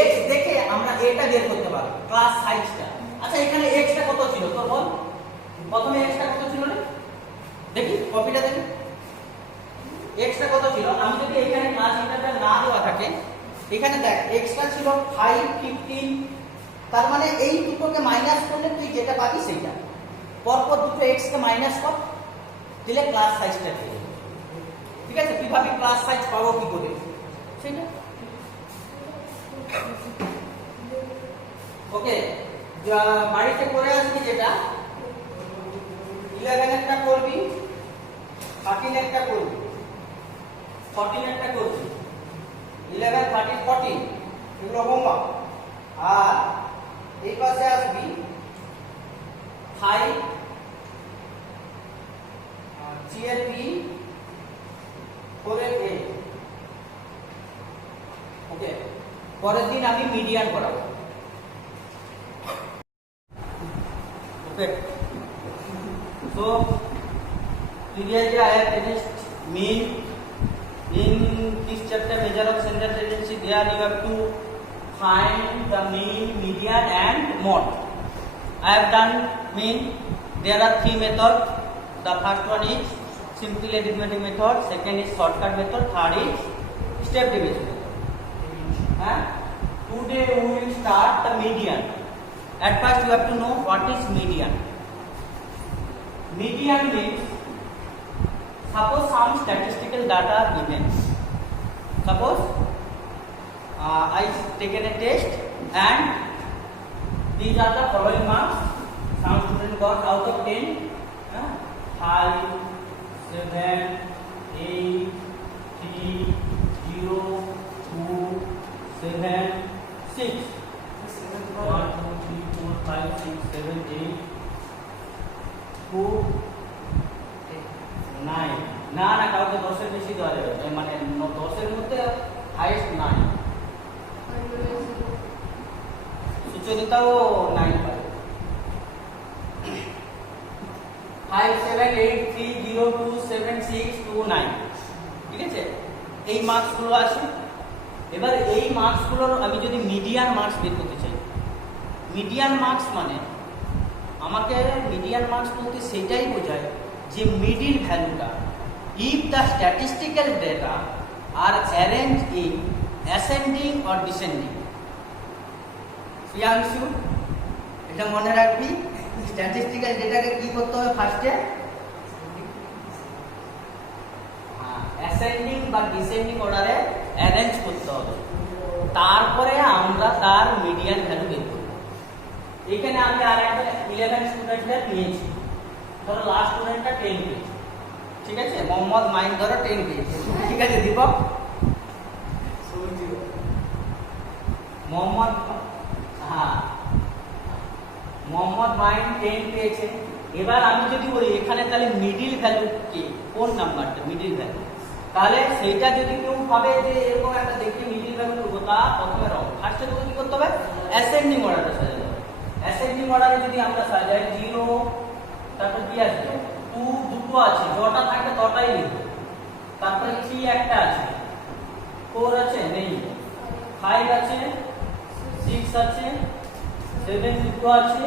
এক্স দেখে আমরা এটা বের করতে পারবো ক্লাস সাইজটা আচ্ছা এখানে এক্সটা কত ছিল তোর বল প্রথমে এক্সটা কত ছিল রে দেখি কপিটা দেখি এক্সটা কত ছিল আমি যদি এখানে ক্লাস ইন্টারভেল না দেওয়া থাকে এখানে দেখ এক্সটা ছিল 5 15 তার মানে এই দুটোকে মাইনাস করলে তুই যেটা পাবি সেটা পরপর দুটো এক্স কে মাইনাস কর দিলে ক্লাস সাইজটা পেয়ে যাবে ঠিক আছে তুই ভাবি ক্লাস সাইজ পাবো কি করে সেটা ওকে বাড়িতে করে আসবি যেটা 11 একটা করবি 13 একটা করবি 14 একটা করবি 11 13 14 এগুলো হোমওয়ার্ক আর এই পাশে আসবি 5 জিএপি করে এ ওকে পরের দিন আমি মিডিয়ান করাবো okay so clearly I have finished mean in this chapter measure of central tendency here you have to find the mean, median and mode. I have done mean. There are three methods. The first one is simple arithmetic method, second is shortcut method, third is step division method. Today we will start the median. At first you have to know what is median. Median means, suppose some statistical data are given. Suppose I taken a test and these are the following marks. Some student got out of 10, 5, 7, 8, 3, 0, 2, 7, 6. 1, 2, 3, 4, 5, 6, 7, 8, 2, 9. না না কাউকে 10 এর বেশি দেওয়া যাবে মানে 10 এর মধ্যে হাইয়েস্ট 9 সুচরিতাও 9 পাবে 5 7 8 3 0 2 7 6 2 9 ঠিক আছে এই মার্কস গুলো আছে এবার এই মার্কস গুলোর আমি যদি মিডিয়ান মার্কস বের করতে চাই মিডিয়ান মার্কস মানে আমাকে মিডিয়ান মার্কস বলতে সেটাই বোঝায় যে মিডিল ভ্যালুটা if the statistical data are arranged in ascending or descending Priyanshu এটা মনে রাখবি স্ট্যাটিস্টিক্যাল ডেটাকে কি করতে হবে ফার্স্টে অ্যাসেন্ডিং বা ডিসেন্ডিং অর্ডারে অ্যারেঞ্জ করতে হবে তারপরে আমরা তার মিডিয়ান ভ্যালু বের করব এখানে আমি আর একটা 11 স্টুডেন্টদের নিয়েছি ধরো লাস্ট স্টুডেন্টটা 10 পেয়েছে ঠিক আছে মোহাম্মদ মাইন ধরো 10 পেয়েছে ঠিক আছে দীপক মোহাম্মদ মোহাম্মদ মাইন 10 পেয়েছে এবার আমি যদি বলি এখানে তাহলে মিডিল ভ্যালু কি কোন নাম্বারটা মিডিল ভ্যালু তাহলে সেইটা যদি কেউ ভাবে যে এরকম একটা দেখি মিডিল ভ্যালু করব তা প্রথমে রং ফার্স্টে তো কি করতে হবে অ্যাসেন্ডিং অর্ডারে সাজাতে হবে অ্যাসেন্ডিং অর্ডারে যদি আমরা সাজাই 0 তারপর কি আছে 2 দুটো আছে যটা থাকে তটাই লিখব তারপরে 3 একটা আছে 4 আছে নেই 5 আছে 6 আছে 7 দুটো আছে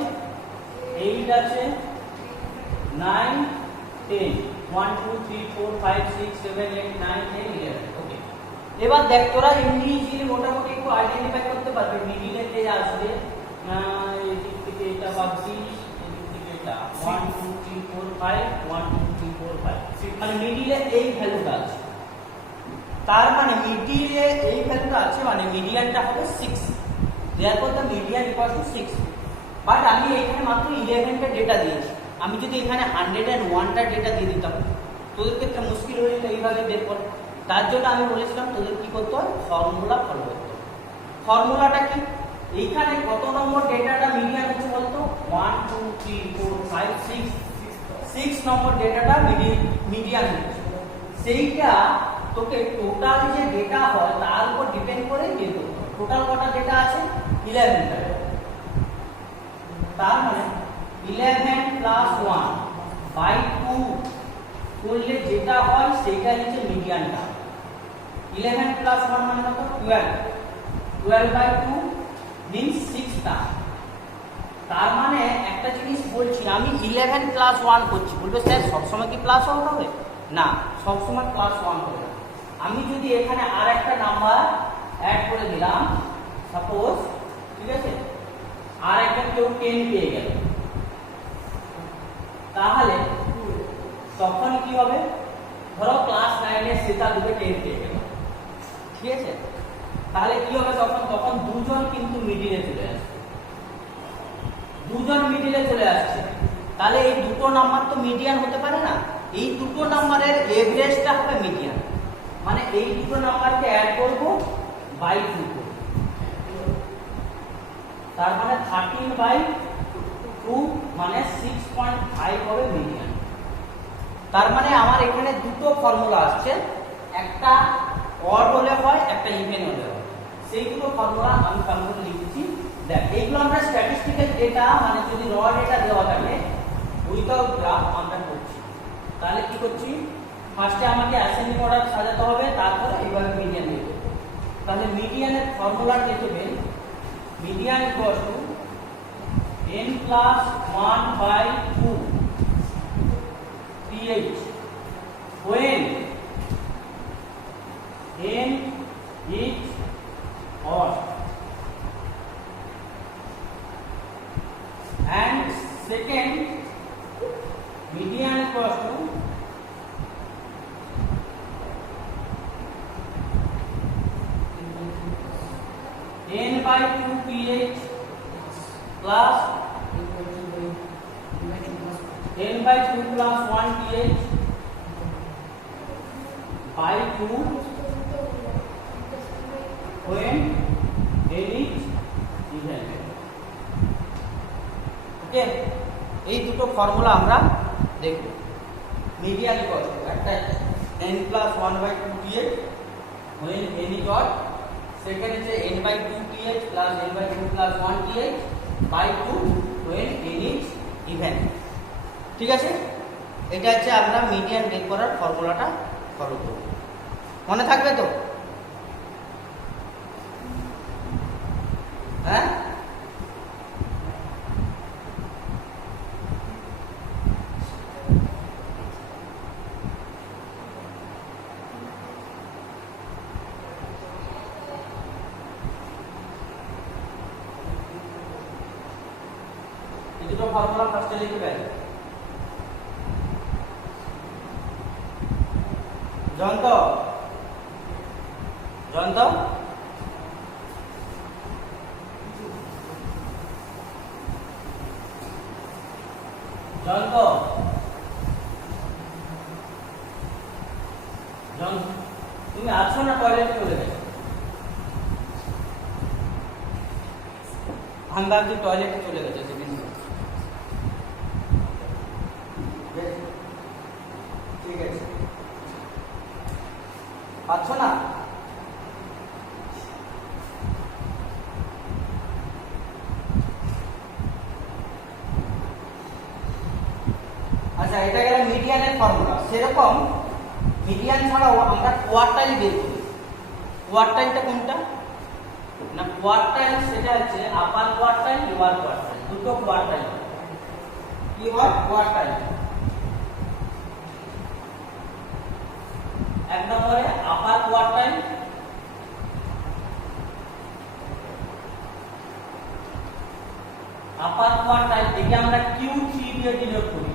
8 আছে 9 10 1 2 3 4 5 6 7 8 9 10 11 ওকে এবার দেখ তোরা ইন্ডিভিজুয়ালি মোটামুটি একটু আইডেন্টিফাই করতে পারবে মিডিলে কে আসবে এই দিক থেকে এটা ভাবছি এই দিক থেকে এটা 1 2 3 4 5 1 2 3 4 5 মানে মিডিলে এই ভ্যালুটা আছে তার মানে মিডিলে এই ভ্যালুটা আছে মানে মিডিয়ানটা হবে 6 therefore the median equals to 6 বাট আমি এখানে মাত্র 11 টা ডেটা দিয়েছি আমি যদি এখানে 101 টা ডেটা দিয়ে দিতাম তোদের ক্ষেত্রে মুশকিল হয়ে যেত এইভাবে বের করে তার জন্য আমি বলেছিলাম তোদের কি করতে হয় ফর্মুলা ফলো করতে হবে ফর্মুলাটা কি এইখানে কত নম্বর ডেটাটা মিডিয়ান হচ্ছে বলতো 1 2 3 4 5 6 6 নম্বর ডেটাটা মিডিয়ান হচ্ছে সেইটা তোকে টোটাল যে ডেটা হয় তার উপর ডিপেন্ড করে বের করতে হবে টোটাল কত ডেটা আছে 11 টা তার মানে 11 প্লাস 1 বাই 2 করলে যেটা হয় সেটা হচ্ছে মিডিয়ানটা 11 প্লাস 1 মানে কত 12 12 বাই 2 means 6 টা তার মানে একটা জিনিস বলছি আমি 11 প্লাস 1 করছি বলবে স্যার সব সময় কি প্লাস 1 হবে না সব সময় প্লাস 1 হবে আমি যদি এখানে আর একটা নাম্বার অ্যাড করে দিলাম সাপোজ ঠিক আছে আর একটা কেউ 10 পেয়ে গেল তাহলে তখন কি হবে ধরো ক্লাস 9 এর সেটা দুটো 10 পেয়ে গেল ঠিক আছে তাহলে কি হবে তখন দুজন কিন্তু মিডিলে চলে আসবে দুজন মিডিলে চলে আসছে তাহলে এই দুটো নাম্বার তো মিডিয়ান হতে পারে না এই দুটো নাম্বারের এভারেজটা হবে মিডিয়ান মানে এই দুটো নাম্বারকে অ্যাড করব বাই 2 তার মানে 13 বাই 2 মানে 6.5 হবে মিডিয়ান তার মানে আমার এখানে দুটো ফর্মুলা আসছে একটা অড হলে হয় একটা ইভেন হলে হয় সেই দুটো ফর্মুলা আমি ফর্মুলা লিখছি দেখ এইগুলো আমরা স্ট্যাটিস্টিক্যাল ডেটা মানে যদি র ডেটা দেওয়া থাকে উইদাউট গ্রাফ আমরা করছি তাহলে কি করছি ফার্স্টে আমাকে অ্যাসেন্ডিং অর্ডার সাজাতে হবে তারপরে এইভাবে মিডিয়ান বের করব তাহলে মিডিয়ানের ফর্মুলা লিখবেন মিডিয়ান ইকুয়াল টু n plus 1 by 2 pH when n is odd and second median equals to n by 2 pH plus n by 2 plus 1 pH by 2 when n is even. ওকে, এই দুটো ফর্মুলা আমরা দেখব। মিডিয়ান ইকুয়াল টু একটা n plus 1 by 2 pH when n is odd, second হচ্ছে n by 2 pH plus n by 2 plus 1 pH by 2 when n is even. ঠিক আছে, এটা হচ্ছে আমরা মিডিয়ান বের করার ফর্মুলাটা ফলো করব। মনে থাকবে তো? হ্যাঁ, এই দুটো ফর্মুলা ফার্স্টে লিখবেন। জয়ন্ত জয়ন্ত জয়ন্ত জয়ন্ত তুমি আছো না টয়লেটে চলে গেছো? আন্দাজি টয়লেটে চলে গেছে সেদিন। ঠিক আছে, পাচ্ছ না? আচ্ছা, এটা গেল মিডিয়ানের ফর্মুলা। সেরকম মিডিয়ান ছাড়াও আমরা কোয়ার্টাইল বের করি। কোয়ার্টাইলটা কোনটা না, কোয়ার্টাইল সেটা হচ্ছে আপার কোয়ার্টাইল লোয়ার কোয়ার্টাইল, দুটো কোয়ার্টাইল। কি হয় কোয়ার্টাইল? এক নম্বরে আপার কোয়ার্টাইল, আপার কোয়ার্টাইল একে আমরা Q3 দিয়ে ডিনোট করি।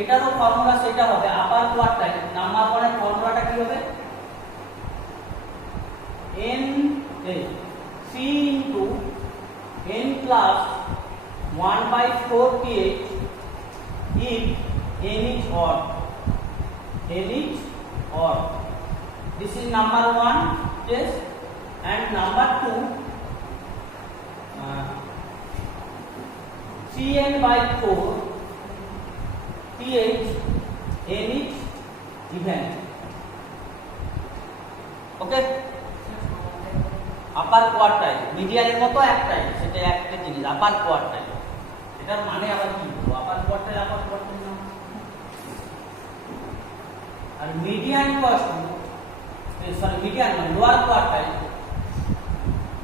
এটারও ফর্মুলা সেটা হবে আপার কোয়ার্টাইল। নাম্বার ওয়ানের ফর্মুলাটা কি হবে? n c into n plus 1 by 4 pH if n is odd. n is odd. This is number 1 test, and number 2 Cn by 4 pH n is even. Okay, upper quartile মিডিয়ানের মতো একটাই, সেটা একটা জিনিস আপার কোয়ার্টাইল। এটার মানে আবার কি বলবো? আপার কোয়ার্টাইল আপার কোয়ার্টাইল না, আর median equal to sorry median মানে লোয়ার কোয়ার্টাইল।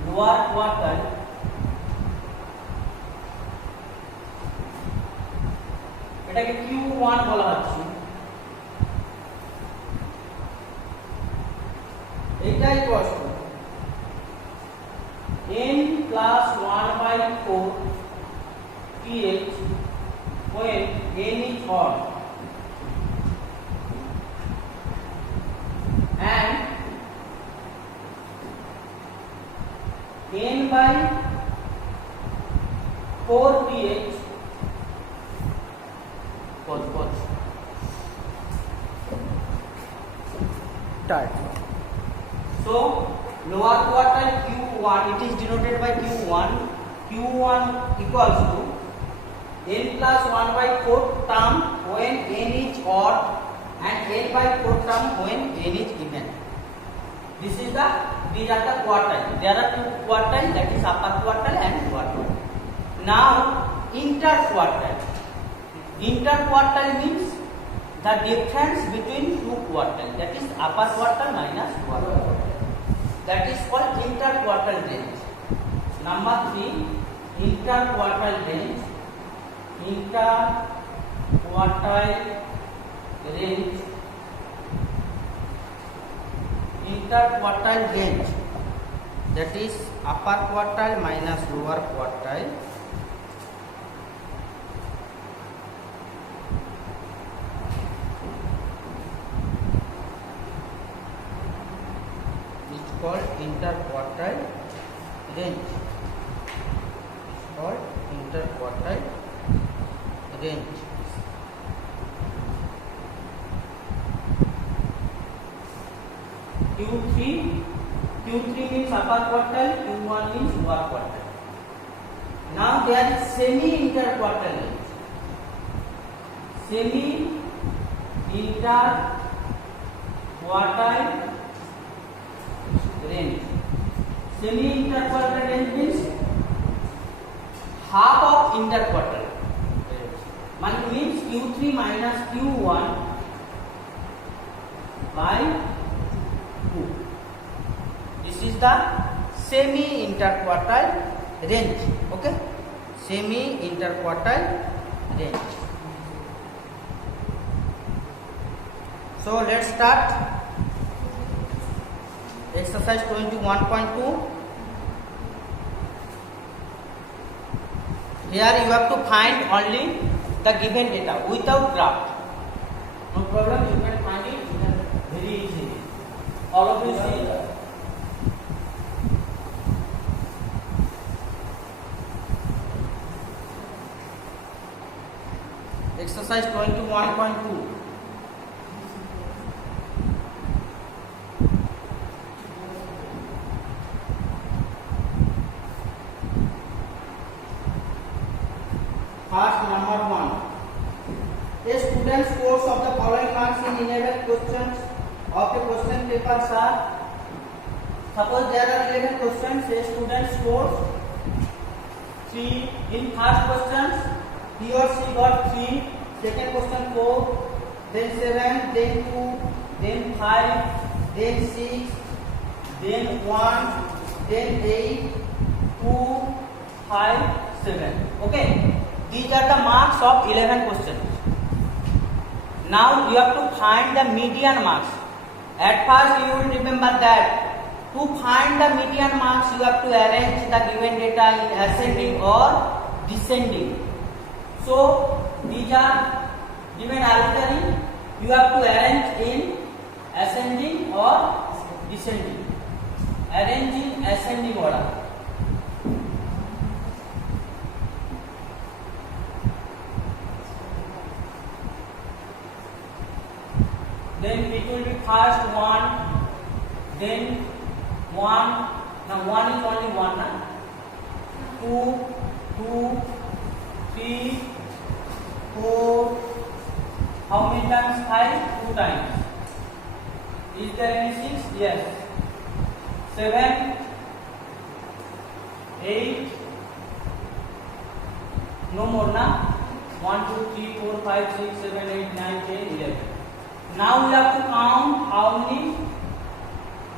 লোয়ার কোয়ার্টাইল এটাকে Q1 বলা হচ্ছে। এটা ইকুয়াল টু n plus 1 by 4 pH when n is odd, and n by 4 pH start. So lower quartile Q1, it is denoted by Q1. Q1 equals to n plus 1 by 4 term when n is odd and n by 4 term when n is even. These are the quartile. There are two quartile, that is upper quartile and lower quartile. Now interquartile. Interquartile means the difference between two quartile, that is upper quartile minus lower quartile. that is called interquartile range. Number 3, interquartile range. Interquartile range. Interquartile range, that is upper quartile minus lower quartile. It's called interquartile range. Called interquartile range. Q3 means upper quartile, Q1 means lower quartile. Now there is semi-interquartile range. Semi-interquartile range. Semi-interquartile range means half of interquartile range. Means Q3 minus Q1 by 2. This is the semi-interquartile range. Okay, semi-interquartile range. So let's start exercise 21.2. Here you have to find only the given data without graph. No problem, you can find it very easy. All of you see. Exercise 21.2. First, number 1. A student scores of the following marks in 11 questions of a question paper are. Suppose there are 11 questions. A student scores 3 in first questions. He or she got 3. Second question 4. Then 7. Then 2. Then 5. Then 6. Then 1. Then 8. 2. 5. 7. Okay. These are the marks of 11 questions. Now you have to find the median marks. At first you will remember that to find the median marks you have to arrange the given data in ascending or descending. So these are given arbitrary. You have to arrange in ascending or descending. Arrange in ascending order. Then it will be first 1, then 1. Now 1 is only 1. 2, 2, 3, 4. How many times 5? 2 times. Is there any 6? Yes. 7, 8. No more na? 1, 2, 3, 4, 5, 6, 7, 8, 9, 10, 11. Now we have to count how many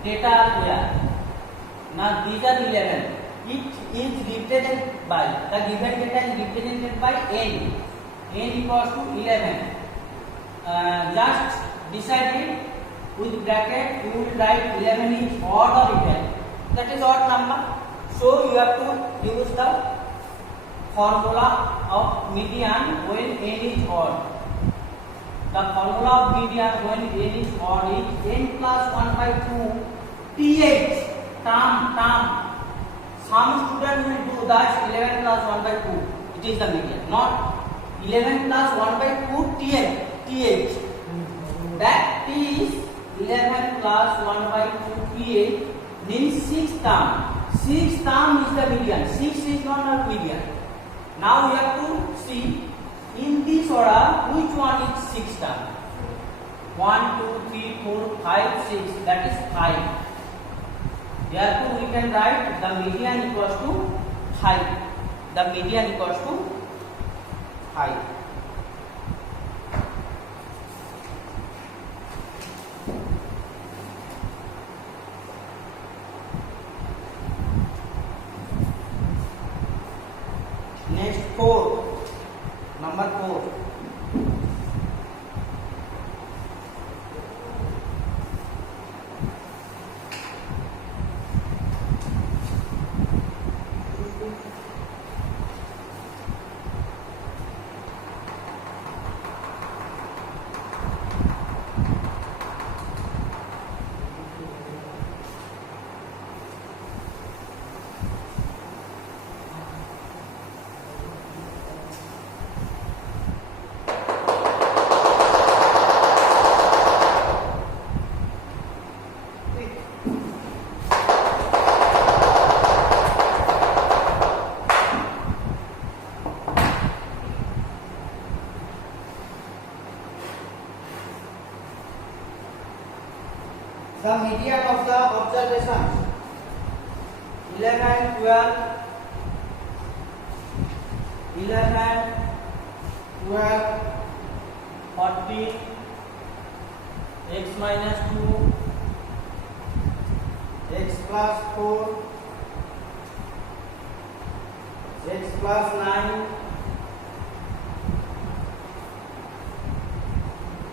data are here. Now these are 11. It is represented by, the given data is represented by n. N equals to 11. Just decide it with bracket. You will write 11 is odd or even. That is odd number. So you have to use the formula of median when n is odd. The formula of median when n is odd is n plus 1 by 2 th term. Some student will do that 11 plus 1 by 2. It is the median. Not 11 plus 1 by 2 th. That t is 11 plus 1 by 2 th means 6 term. 6 term is the median. 6 is not a median. Now we have to see in this order which one is 6 term. 1, 2, 3, 4, 5, 6. That is 5. Therefore we can write the median equals to 5. The median equals to 5. 4. Number 4. The median of the observations 11, 12, 40, x minus 2, x plus 4, x plus 9,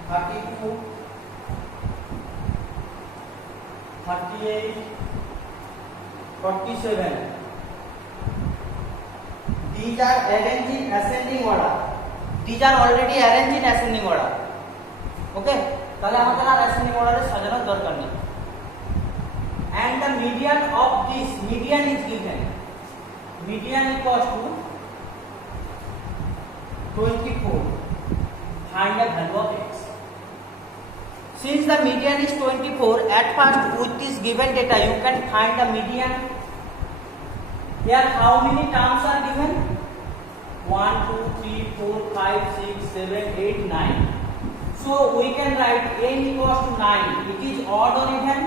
32, 38, 47. These are arranged in ascending order. These are already arranged in ascending order. Okay? তাহলে আমাদের আর ascending order এ সাজানোর দরকার নেই। And the median of this median is given. Median equals to 24. Find the value of x. Since the median is 24, at first with this given data you can find the median. Here how many terms are given? 1, 2, 3, 4, 5, 6, 7, 8, 9. So we can write n equals to 9. It is odd or even?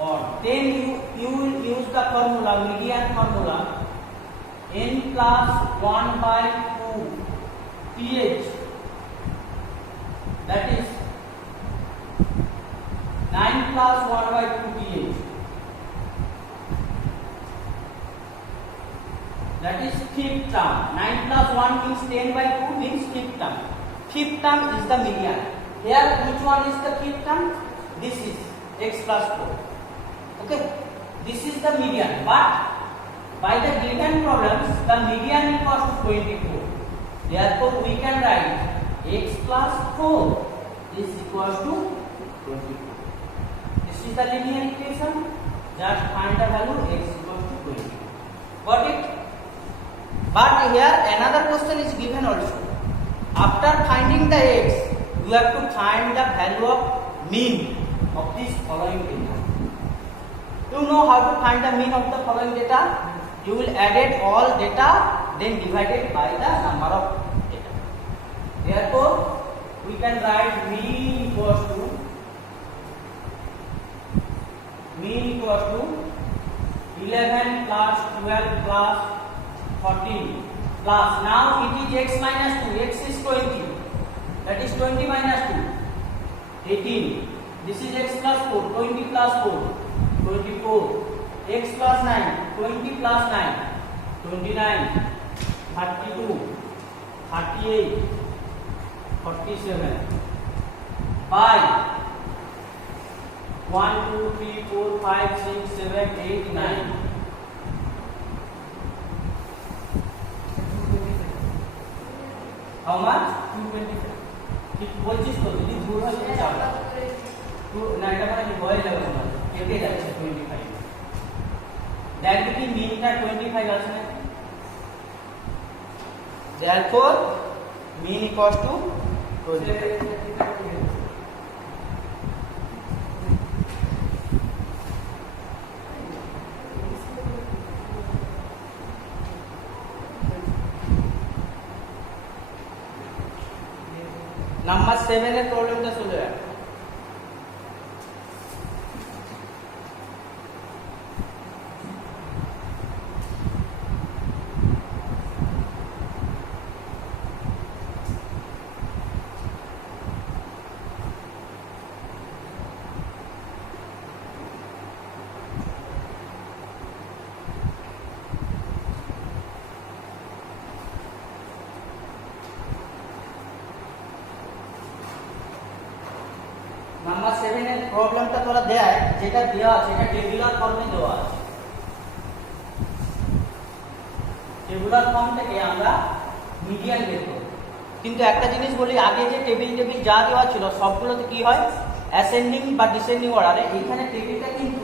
Odd. Then you will use the formula, median formula. N plus 1 by 2 ph. That is 9 plus 1 by 2 ph. That is fifth term. 9 plus 1 means 10 by 2 means fifth term. Fifth term is the median. Here which one is the fifth term? This is x plus 4. Okay. This is the median. But by the given problems, the median equals to 24. Therefore, we can write x plus 4 is equals to 24. This is the linear equation. Just find the value x equals to 20. Got it? But here another question is given also. After finding the x, you have to find the value of mean of this following data. You know how to find the mean of the following data? You will add all data, then divided by the number of data. Therefore, we can write mean equals to 11 plus 12 plus 14 plus, now it is x minus 2, x is 20, that is 20 minus 2, 18. This is x plus 4, 20 plus 4, 24. X plus 9, 20 plus 9, 29, 32, 38, 47. By 1, 2, 3, 4, 5, 6, 7, 8, 9. How much? 225. বলছিস তো যদি দূর হয় তো চাপ তো না এটা মানে হয়ে যাবে না কেটে যাচ্ছে 25 দেখ কি মিনটা 25 আছে না therefore mean equals to 25. नंबर 7 এর প্রবলেমটা চলে আসে মিডিয়ানের প্রবলেমটা তোরা দেয়, যেটা দেওয়া আছে এটা টেবুলার ফর্মে দেওয়া আছে। টেবুলার ফর্ম থেকে আমরা মিডিয়ান বের করব। কিন্তু একটা জিনিস বলি, আগে যে টেবিল যা দেওয়া ছিল সবগুলোতে কি হয়, অ্যাসেন্ডিং বা ডিসেন্ডিং অর্ডারে। এইখানে টেবিলটা কিন্তু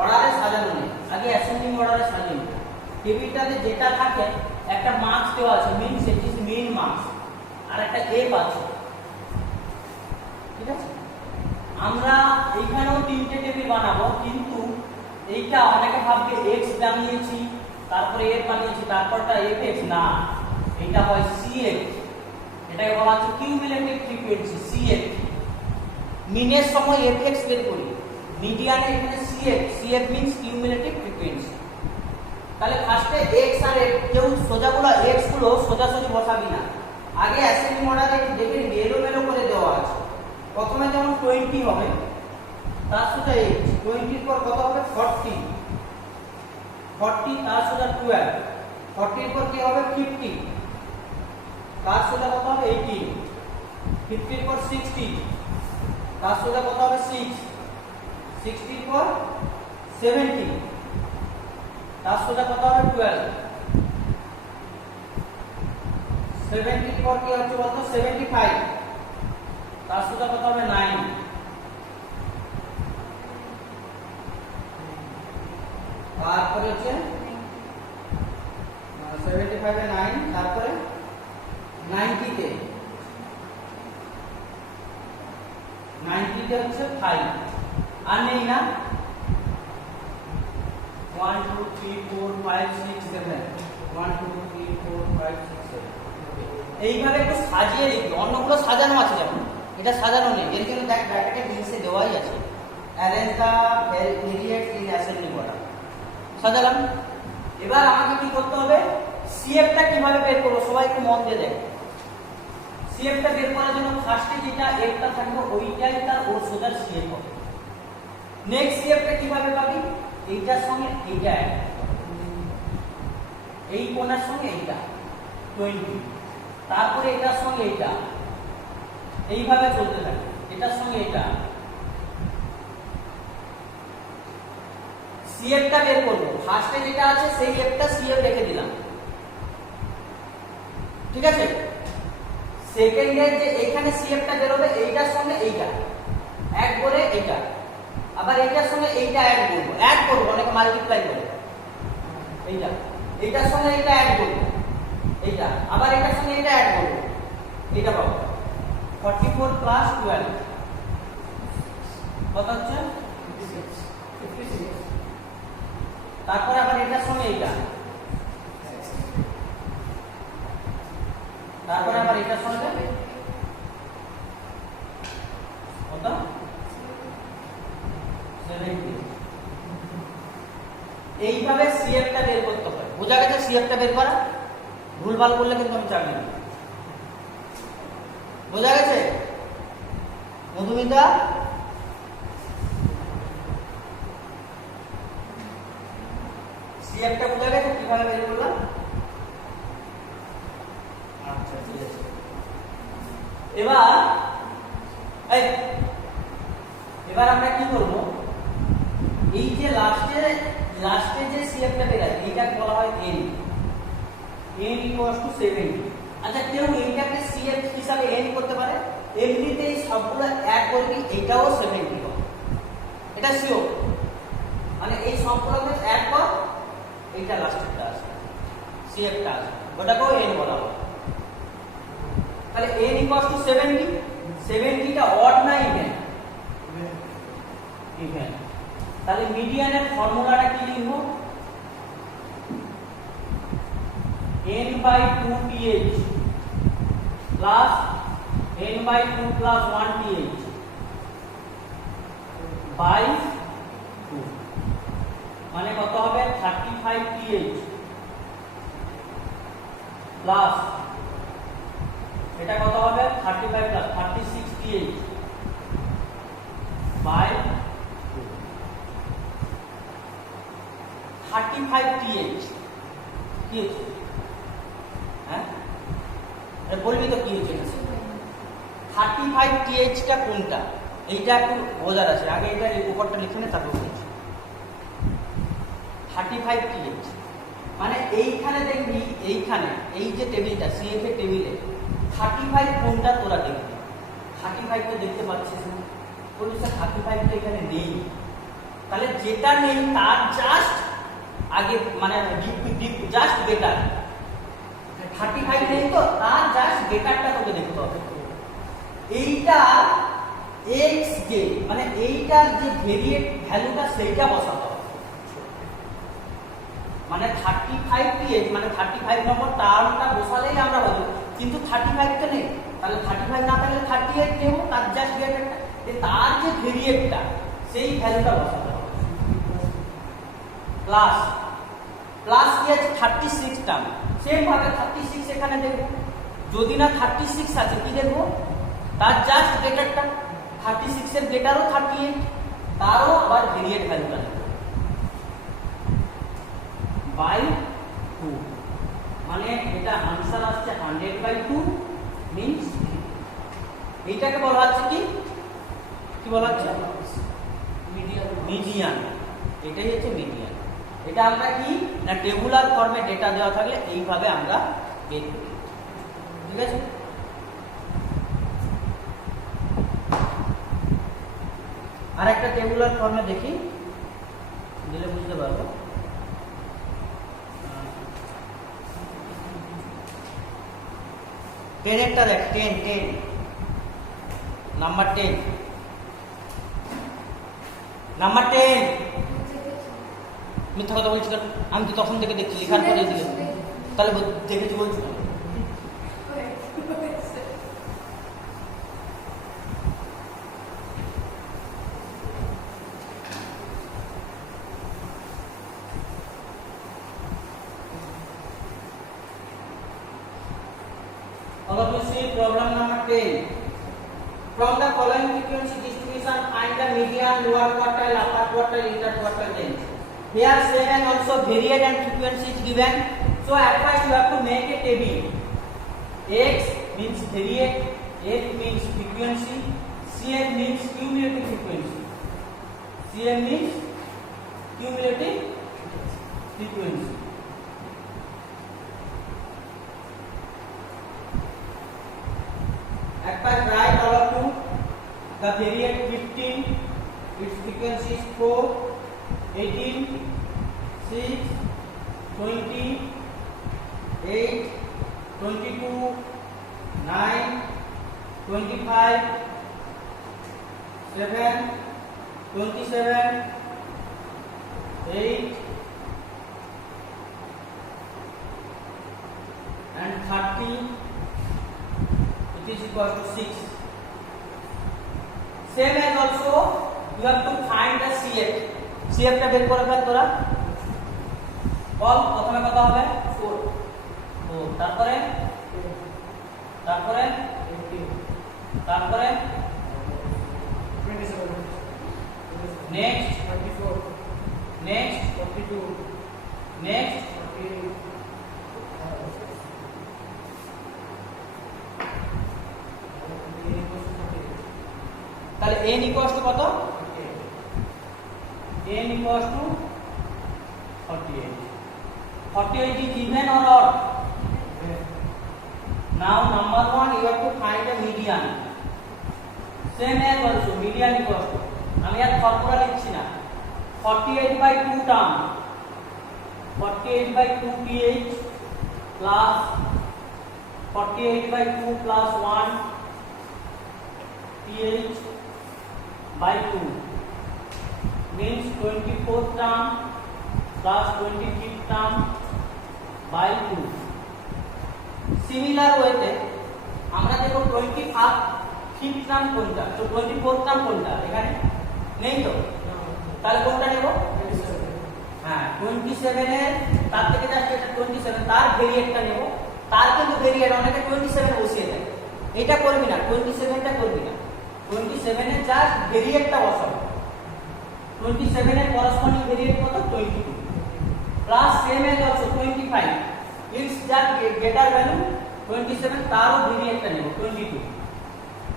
অর্ডারে সাজানো নেই, আগে অ্যাসেন্ডিং অর্ডারে সাজানো। টেবিলটাতে যেটা থাকে একটা মার্কস দেওয়া আছে, মিন সেট ইজ মিন মার্কস, আর একটা এফ আছে, ঠিক আছে। আমরা এইখানেও তিনটে টেবিল বানাবো, কিন্তু এইটা অনেকে ভাববে এক্স বানিয়েছি তারপরে এফ বানিয়েছি তারপরটা এফ এক্স, না, এটা হয় সিএফ। এটাকে বলা হচ্ছে কিউমুলেটিভ ফ্রিকোয়েন্সি, সিএফ। মিনের সময় এফ এক্স বের করি, মিডিয়ানে এখানে CF, CF means cumulative frequency. তাহলে ফার্স্টে এক্স আর এফ, কেউ সোজাগুলো এক্স গুলো সোজাসুজি বসাবি না, আগে অ্যাসেন্ডিং অর্ডারে দেখে এলোমেলো করে দেওয়া আছে। প্রথমে যেমন 20 হবে, তার সাথে 20 পর কত হবে 40, 40 তার সাথে 12, 40 পর কি হবে 50, তার সাথে কত হবে 18, 50 পর 60, তার সাথে কত হবে 6, 60 পর 70, তার সাথে কত হবে 12, 70 পর কি হচ্ছে বলতো 75, তার সাথে কত হবে 9, তারপরে হচ্ছে 75 এ 9, তারপরে 90 তে হচ্ছে 5, আর নেই না 1 2 3 4 5 6 7, 1 2 3 4 5 6 7। এইভাবে একটু সাজিয়ে লিখবি, অন্যগুলো সাজানো আছে, যেমন এটা সাজানো নেই, এর জন্য দেখ ব্র্যাকেটে নিচে দেওয়াই আছে, arrange the variates in ascending order, সাজালাম। এবার আমাকে কি করতে হবে, সিএফটা কিভাবে বের করব, সবাই একটু মন দিয়ে দেখ। সিএফটা বের করার জন্য ফার্স্টে যেটা এফটা থাকবে ওইটাই তার ওর সোজা সিএফ হবে। নেক্সট সিএফটা কিভাবে পাবি, এইটার সঙ্গে এইটা অ্যাড, এই কোণার সঙ্গে এইটা 20, তারপরে এটার সঙ্গে এইটা, এইভাবে চলতে থাকে, এটার সঙ্গে এটা। সিএফটা বের করব, ফার্স্টে যেটা আছে সেই এফটা সিএফ রেখে দিলাম, ঠিক আছে। সেকেন্ডে যে এখানে সিএফটা বের হবে এইটার সঙ্গে এইটা অ্যাড করে এইটা, আবার এইটার সঙ্গে এইটা অ্যাড করব, অনেকে মাল্টিপ্লাই করে, এইটার সঙ্গে এইটা অ্যাড করব, এইটা আবার এটার সঙ্গে এটা অ্যাড করব, এইটা পাবো 44 প্লাস 12 কত হচ্ছে 56। তারপরে আবার এটার সঙ্গে এইটা, তারপরে আবার এটার সঙ্গে কত 70। এইভাবে সিএফটা বের করতে হয়। বোঝা গেছে সিএফটা বের করা? ভুলভাল করলে কিন্তু আমি জানি না। বোঝা গেছে মধুমিতা? সিএফটা বোঝা গেছে কিভাবে বের করলাম? আচ্ছা ঠিক আছে। এবার আমরা কি করব, এই যে লাস্টে যে সিএফটা বের হয় এইটাকে বলা হয় এন, n = 70। আচ্ছা কেউ এইটাকে সিএফ হিসাবে n করতে পারে, এমনিতেই সবগুলো অ্যাড করবি, এটাও 70 হবে, এটা শিওর। মানে এই সবগুলোকে অ্যাড কর, এইটা লাস্টেরটা আসবে সিএফটা আসবে, ওটাকেও n বলা হয়। তাহলে n = 70, 70টা অড না ইভেন? ইভেন। তাহলে মিডিয়ানের ফর্মুলাটা কি লিখব? n/2th plus n/2 plus 1th by 2, মানে কত হবে 35th প্লাস এটা কত হবে 35 প্লাস 36th বাই 2, 35th কি হচ্ছে? হ্যাঁ বলবি তো কি হচ্ছে? 35th টা কোনটা? এইটা একটু বোঝার আছে, আগে এটা উপরটা লিখে নে তারপর বলছি। 35 TH মানে এইখানে দেখবি, এইখানে এই যে টেবিলটা CF এর টেবিলে 35 কোনটা তোরা দেখবি। 35 তো দেখতে পাচ্ছিস না, বলবি স্যার 35 তো এখানে নেই। তাহলে যেটা নেই তার জাস্ট আগে মানে জাস্ট বেটার। 35 নেই তো তার জাস্ট বেটারটা তোকে দেখতে হবে। এইটা x যে মানে এইটার যে ভেরিয়েট ভ্যালুটা সেইটা বসাতে হবে। মানে 35 TH মানে 35 নম্বর টার্মটা বসালেই আমরা বলবো, কিন্তু 35 তো নেই। তাহলে 35 না থাকলে 38 নেব, তার জাস্ট বেটারটা, তার যে ভেরিয়েটটা সেই ভ্যালুটা বসাতে হবে। প্লাস প্লাস কি আছে 36 টার্ম, সেম ভাবে 36 এখানে দেখব। যদি না 36 আছে কি দেখব, তার জাস্ট বেটারটা, 36 এর বেটারও 38, তারও আবার ভেরিয়েট ভ্যালুটা দেখব বাই 2। মানে এটা आंसर আসছে 100/2 মিন্স এইটাকে বলা হচ্ছে কি বলা হচ্ছে মিডিয়ান। এটাই হচ্ছে মিডিয়ান। এটা আমরা কি না টেবুলার ফর্মে ডেটা দেওয়া থাকলে এইভাবে আমরা বের করি, ঠিক আছে। আর একটা টেবুলার ফর্মে দেখি, দিলে বুঝতে পারবো। টেন একটা দেখ, 10 নাম্বার 10 মিথ্যা কথা বলছি কেন? আমি তো তখন থেকে দেখছি, লেখার পরে দিলে তাহলে দেখেছি বলছি না। All of you see problem number 10. From the following frequency distribution, find the median, lower quartile, upper quartile, interquartile range. Here same and also variate and frequency is given. So at first you have to make a table. X means variate, F means frequency, Cm means cumulative frequency. Cm means cumulative frequency. At first write all of you the variate 15, its frequency is 4, 18, 6, 20, 8, 22, 9, 25, 7, 27, 8 and 30. It is equal to 6. Same as also you have to find the CF. CF টা বের করে ফেল তোরা। বল প্রথমে কত হবে 4, তারপরে 27, next 34, next 42, next 48. তাহলে n equals to কত? n equals to 48. 48 is even or odd? Now number 1 you have to find the median. Same as also median equals to, আমি আর ফর্মুলা লিখছি না, 48/2 টার্ম, 48/2 pH plus 48/2 plus 1 pH by 2 means 24th term plus 25th term by 2. Similar way তে আমরা দেখো 25th term কোনটা, তো 24th term কোনটা এখানে নেই তো, তাহলে কোনটা নেব? হ্যাঁ 27 এর তার থেকে জাস্ট এটা 27 তার ভেরিয়েটটা নেব। তার কিন্তু ভেরিয়েট অনেকে 27 বসিয়ে দেয়, এটা করবি না, 27টা করবি না, 27 এর জাস্ট ভেরিয়েটটা বসাবো। 27 এর করসপন্ডিং ভেরিয়েট কত? 22 plus same as also 25 it's just greater value 27 তারও ভেরিয়েটটা নেব 22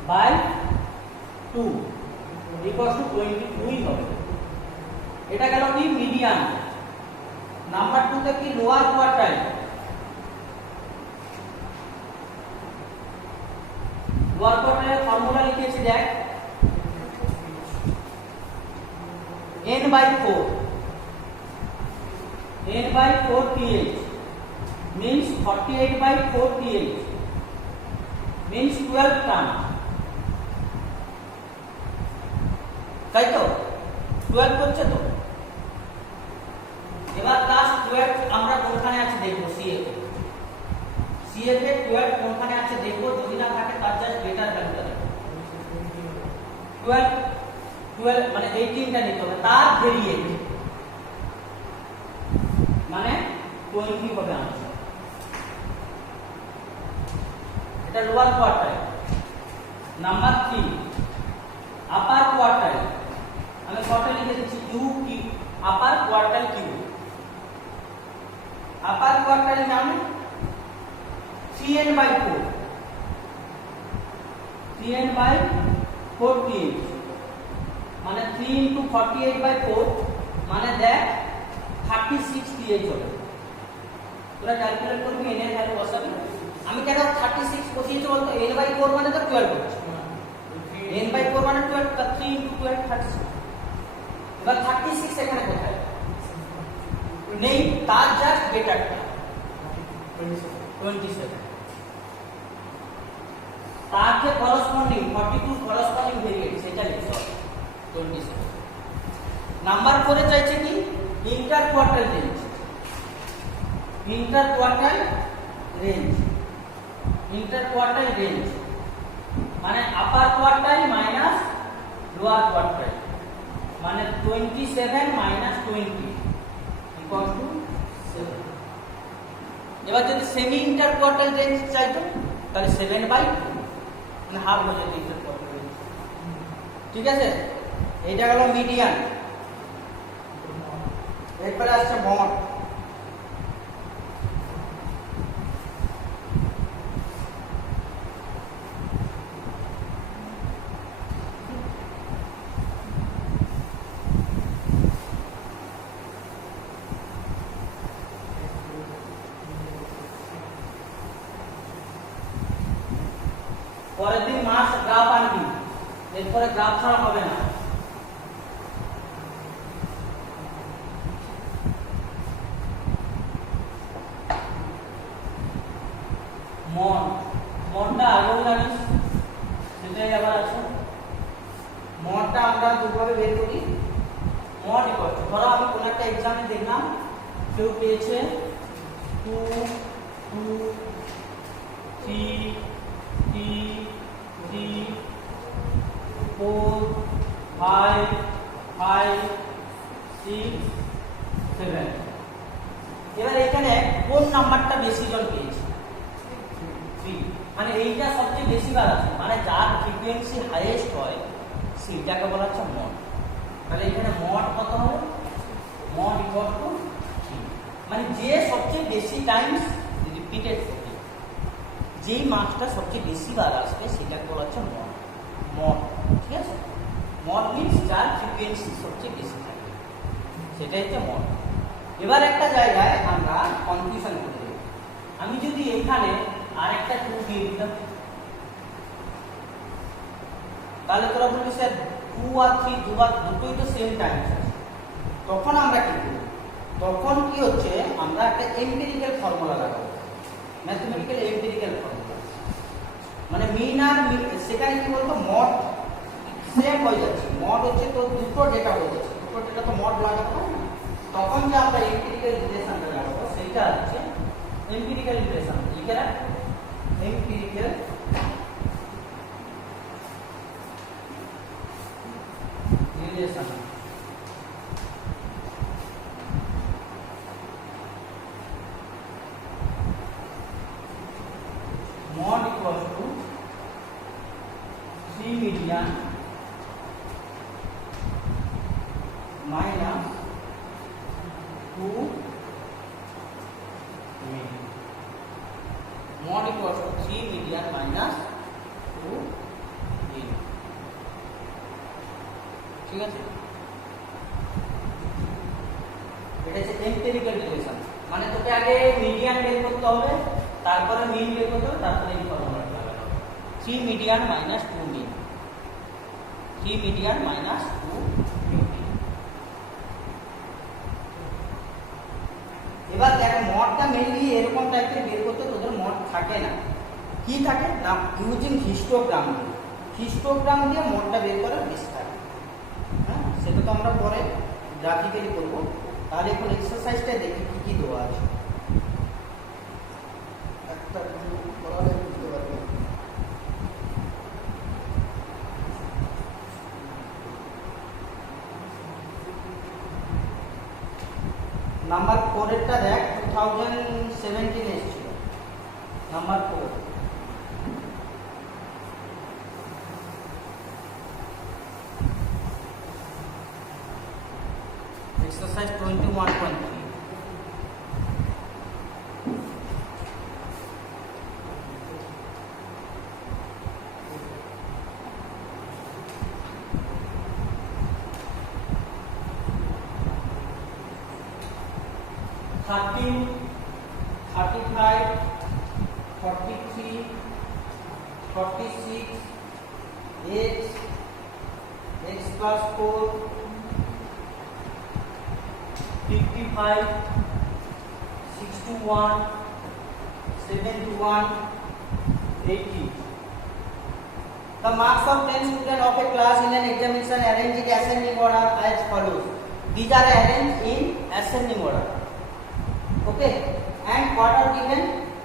বাই 2 ইকুয়াল টু 22 হবে। এটা গেল কি মিডিয়ান। নাম্বার 2 তে কি লোয়ার কোয়ার্টাইল। লোয়ার কোয়ার্টাইলের ফর্মুলা লিখেছি দেখ, n/4 n/4 th means 48/4 th means 12 টার্ম, তাই তো 12 করছে তো। এবার ক্লাস 12 আমরা কোনখানে আছে দেখবো, সিএফ এর 12 কোনখানে আছে দেখবো, যদি না থাকে তার জাস্ট বেটার ভ্যালুটা দেখো। 12 মানে 18টা নিতে হবে, তার ভেরিয়েন্ট মানে 20 হবে आंसर। এটা লোয়ার কোয়ার্টাইল। নাম্বার 3 আপার কোয়ার্টাইল। আমি কোয়ার্টাইল লিখে দিচ্ছি ইউ কি, আপার কোয়ার্টাইল কিউ। আপার কোয়ার্টাইল মানে 3n/4 3n/4 th মানে 3 into 48/4 মানে দেখ 36 th হবে। তোরা ক্যালকুলেট করবি, n এর ভ্যালু বসাবি। আমি কেন 36 বসিয়েছি বলতো, n/4 মানে তো 12 হচ্ছে, n/4 মানে 12, 3 into 12 36। এবার 36 এখানে কোথায় নেই, তার জাস্ট বেটারটা 27, তার যে করসপন্ডিং 42 করসপন্ডিং ভেরিয়েন্ট সেটা লিখতে হবে 27। নাম্বার 4 এ চাইছে কি inter quartile range. Inter quartile range মানে আপার কোয়ার্টাইল মাইনাস লোয়ার কোয়ার্টাইল মানে 27 মাইনাস 20 ইকুয়াল টু 7। এবার যদি সেমি ইন্টার কোয়ার্টাইল রেঞ্জ চাইতো তাহলে 7/2 মানে হাফ হয়ে যেত ইন্টার কোয়ার্টাইল রেঞ্জ। ঠিক আছে, এইটা হলো মিডিয়ান। এরপরে আসছে মড। পরের দিন মাস গ্রাফ আনবি, এরপরে গ্রাফ ছাড়া হবে না। মনটা আগেও জানিস, সেটাই আবার আছে। মনটা আমরা দুভাবে বের করি। মড ইকুয়াল টু, ধরো আমি কোন একটা এক্সামে দেখলাম কেউ পেয়েছে 2 2 3 3 3 4 5 5 6 7। এবার এখানে কোন নাম্বারটা বেশি জন পেয়েছে, 3, মানে এইটা সবচেয়ে বেশি বার আছে, মানে যার ফ্রিকোয়েন্সি হাইয়েস্ট হয় সেইটাকে বলা হচ্ছে মড। তাহলে এখানে মড কত হবে, মড ইকুয়াল টু 3, মানে যে সবচেয়ে বেশি টাইমস রিপিটেড হবে, যেই মার্কসটা সবচেয়ে বেশি বার আসবে সেটাকে বলা হচ্ছে মড। ঠিক আছে, মড মিন্স যার ফ্রিকোয়েন্সি সবচেয়ে বেশি থাকে সেটাই হচ্ছে মড। এবার একটা জায়গায় আমরা কনফিউশন করে দেব। আমি যদি এখানে আরেকটা 2 দিয়ে দিতাম তাহলে তোরা বলবি স্যার 2 আর 3 দুটোই তো সেম টাইমস আছে। তখন আমরা কি করব, তখন কি হচ্ছে আমরা একটা এমপিরিক্যাল ফর্মুলা লাগাবো, ম্যাথমেটিক্যাল এমপিরিক্যাল ফর্মুলা। মানে মিন আর সেখানে কি বলতো মড সেম হয়ে যাচ্ছে, মড হচ্ছে তো দুটো ডেটা হয়ে যাচ্ছে, দুটো ডেটা তো মড লাগাতে হয় না। তখন যে আমরা এমপিরিক্যাল রিলেশনটা লাগাবো সেটা হচ্ছে এমপিরিক্যাল রিলেশন। লিখে রাখ, এমপিরিক্যাল relation. mod equals to 3 median minus 2 mean. Mod equals to 3 median minus আছে, এটা হচ্ছে এম্পিরিক্যাল রিলেশন, মানে তোকে আগে মিডিয়ান বের করতে হবে, তারপরে মিন বের করতে হবে, তারপরে এই ফর্মুলাটা লাগাতে হবে 3 মিডিয়ান মাইনাস 2 মিন, 3 মিডিয়ান মাইনাস 2 মিন। এবার দেখ মডটা মেনলি এরকম টাইপের বের করতে তোদের মড থাকে না, কি থাকে না ইউজিং হিস্টোগ্রাম, হিস্টোগ্রাম দিয়ে মডটা বের করার বেশ থাকে। হ্যাঁ, সেটা তো আমরা পরে গ্রাফিক্যালি করবো। তাহলে এখন এক্সারসাইজটা দেখি কি কি দেওয়া আছে, একটা করালে বুঝতে পারবে। নাম্বার 4 এরটা দেখ 2017 এসেছিল নাম্বার 4, exercise 21.3। Thirteen, 35, 43, 46, x plus 4, 55, 61, 71, 80. The marks of 10 students of a class in an examination arranged in ascending order as follows. These are arranged in ascending order. Okay, and what are given?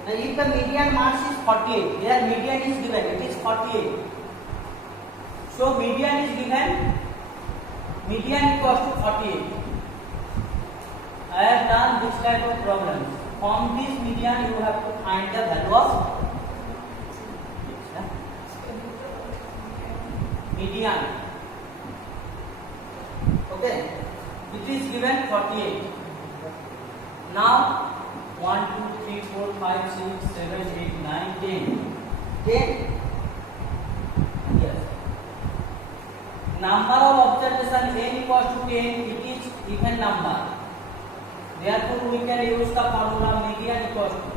If the median marks is 48, their median is given, it is 48. So median is given, median equals to 48. I have done this type of problems. From this median you have to find the value of median. Okay, it is given 48. Now 1, 2, 3, 4, 5, 6, 7, 8, 9, 10. 10? Yes. Number of observation n equals to 10, it is even number. Therefore we can use the formula median equals to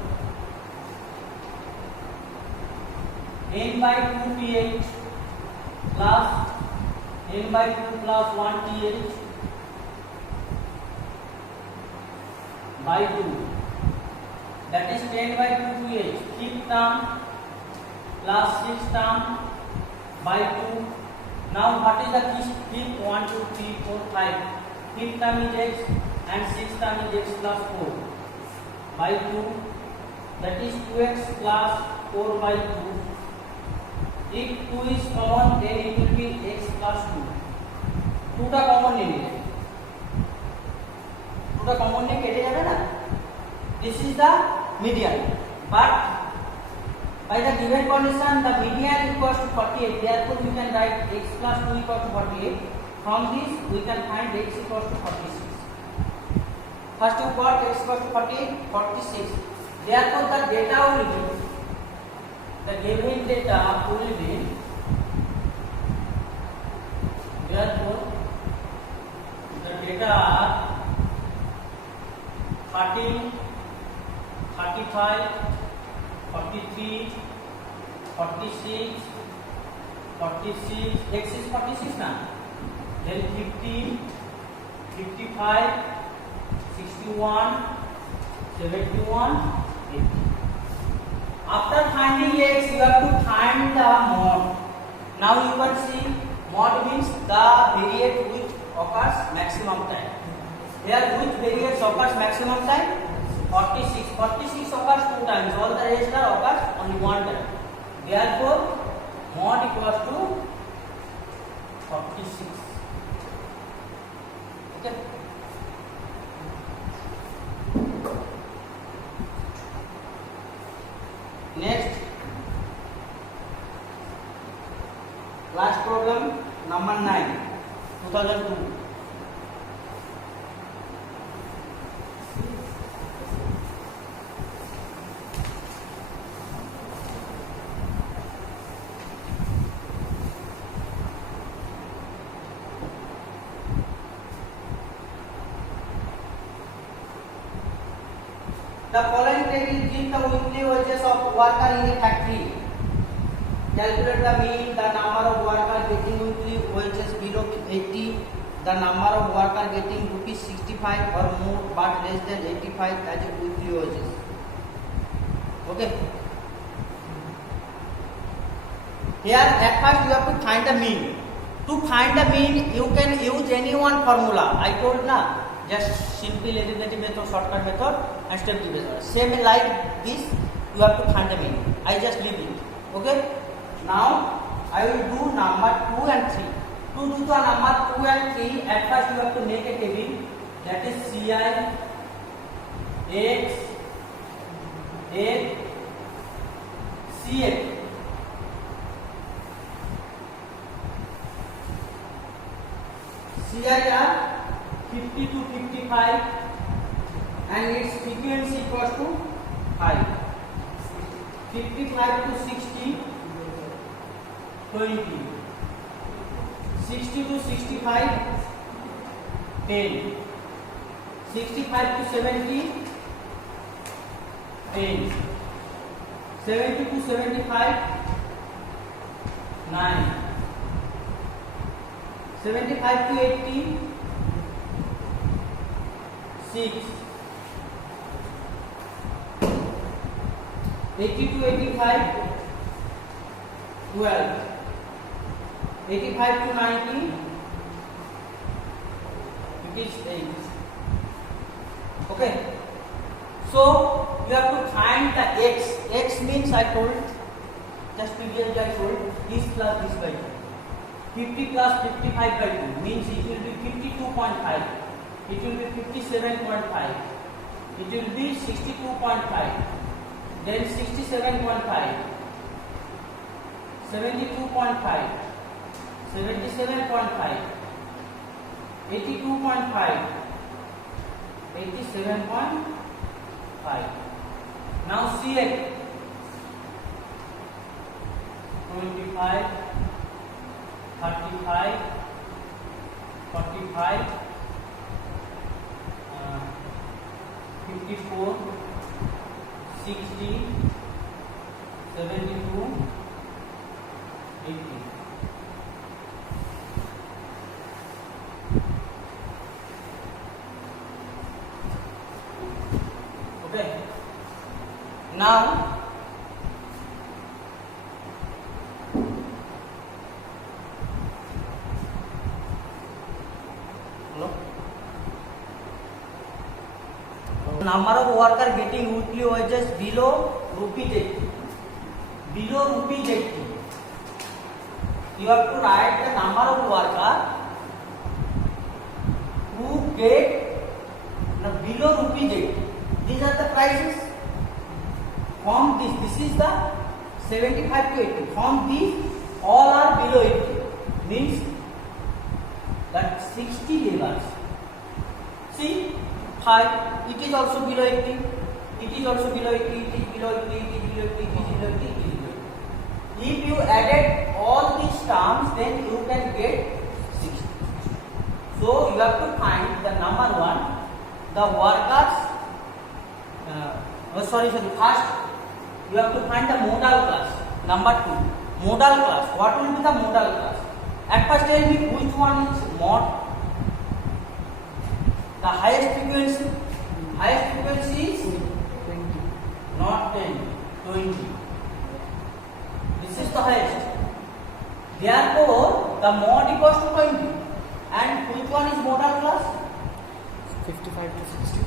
n by 2 th plus n by 2 plus 1 th by 2, that is 10 by 2 th, fifth term plus 6th term by 2. Now what is the fifth? 1, 2, 3, 4, 5. Fifth term is x and 6th term is x plus 4 by 2, that is 2x plus 4 by 2. If 2 is common, then it will be x plus 2. 2 টা কমন নিয়ে নিলে, 2 টা কমন নিয়ে কেটে যাবে না। This is the median, but by the given condition the median equals to 48, therefore we can write x plus 2 equals to 48. From this we can find x equals to 46. First you got x equals to 48, 46. Therefore the data will be, the given data will be, therefore the data are 13, 35, 43, 46, 46, x is 46 now, then 50, 55, 61, 71, 80. After finding x, you have to find the mod. Now you can see mod means the period which occurs maximum time. Here which period occurs maximum time? 46. 46 occurs 2 times. All the rest are occurs only 1 time. Therefore, mod equals to 46. Okay. Next, last problem number 9, 2002. The following table gives the weekly wages of worker in a factory. Calculate the mean, the number of workers getting weekly wages below 80, the number of workers getting rupees 65 or more but less than 85 as a weekly wages. Okay. Here at first you have to find the mean. To find the mean, you can use any one formula. I told na, just simple arithmetic method, shortcut method, and step division. Same like this, you have to find the mean. I just leave it. Okay. Now I will do number 2 and 3. To do the number 2 and 3, at first you have to make a table. That is CI X CF. CI are 50 to 55 and its frequency equals to 5. 55 to 60, 20. 60 to 65, 10. 65 to 70, 10. 70 to 75, 9. 75 to 80, 6. 80 to 85, 12. 85 to 90, it is 8. Okay. So you have to find the x. X means I told, just previously I told, this plus this by 2. 50 plus 55 by 2 means it will be 52.5. It will be 57.5. It will be 62.5. Then 67.5. 72.5. 77.5. 82.5. 87.5. Now CF 25, 35, 45, 54, 60, 72, 80. Okay. Now number of workers getting weekly wages below rupees 80. Below rupees 80. You have to write the number of workers who get below rupees 80. These are the prices. From this is the 75 to 80. From these, all are below 80. Means that 60 laborers. See, 5. It is also below 80. It is also below 80. It is below 80. It is below 80. It is below 80. It is below 80. If you added all these terms, then you can get 60. So you have to find the number 1, the workers. First you have to find the modal class. Number 2, modal class. What will be the modal class? At first tell me which one is mod. The highest frequency. Highest frequency is 20. Not 10, 20. This is the highest. Therefore, the mod equals to 20. And which one is modal class? 55 to 60.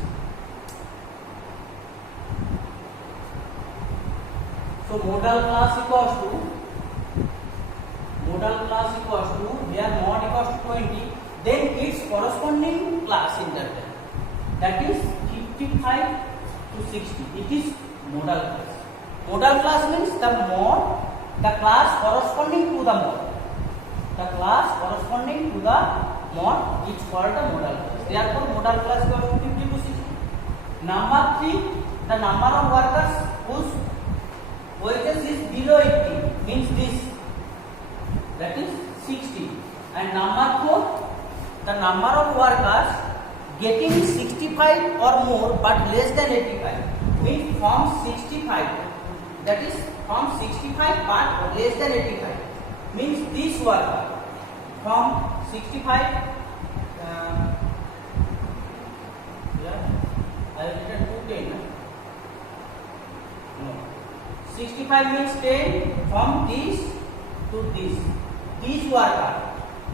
So modal class equals to here mod equals to 20. Then its corresponding class interval, that is 55 to 60. It is modal class. Modal class means the class corresponding to the mod. The class corresponding to the mod is called the modal class. Therefore, modal class equals to 50 to 60. Number 3, the number of workers whose wages is below 80 means this, that is 60. And number 4, the number of workers getting 65 or more but less than 85. means from 65. That is from 65 but less than 85. Means this worker from 65. I have written 210. No. 65 means 10 from this to this. This worker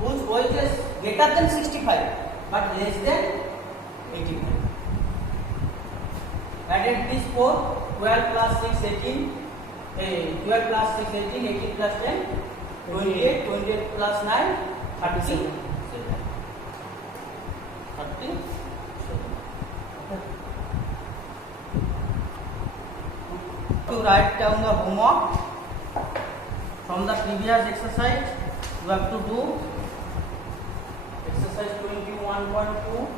whose age is greater than 65 but less than 85. Added this 4, 12 plus 6, 18. 12 plus 6, 18, 18 plus 10, 28, 28 plus 9, 37. 37. To write down the homework from the previous exercise. You have to do exercise 21.2,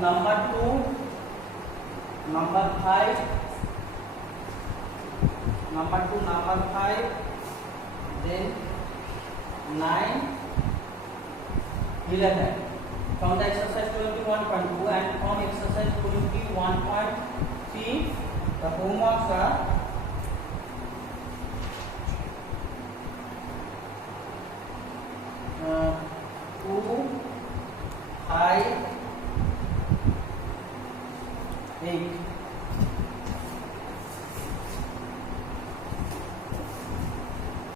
number 2, number 5, number 2, number 5, then 9, 11. From the exercise 21.2 and from exercise 21.3, the homeworks are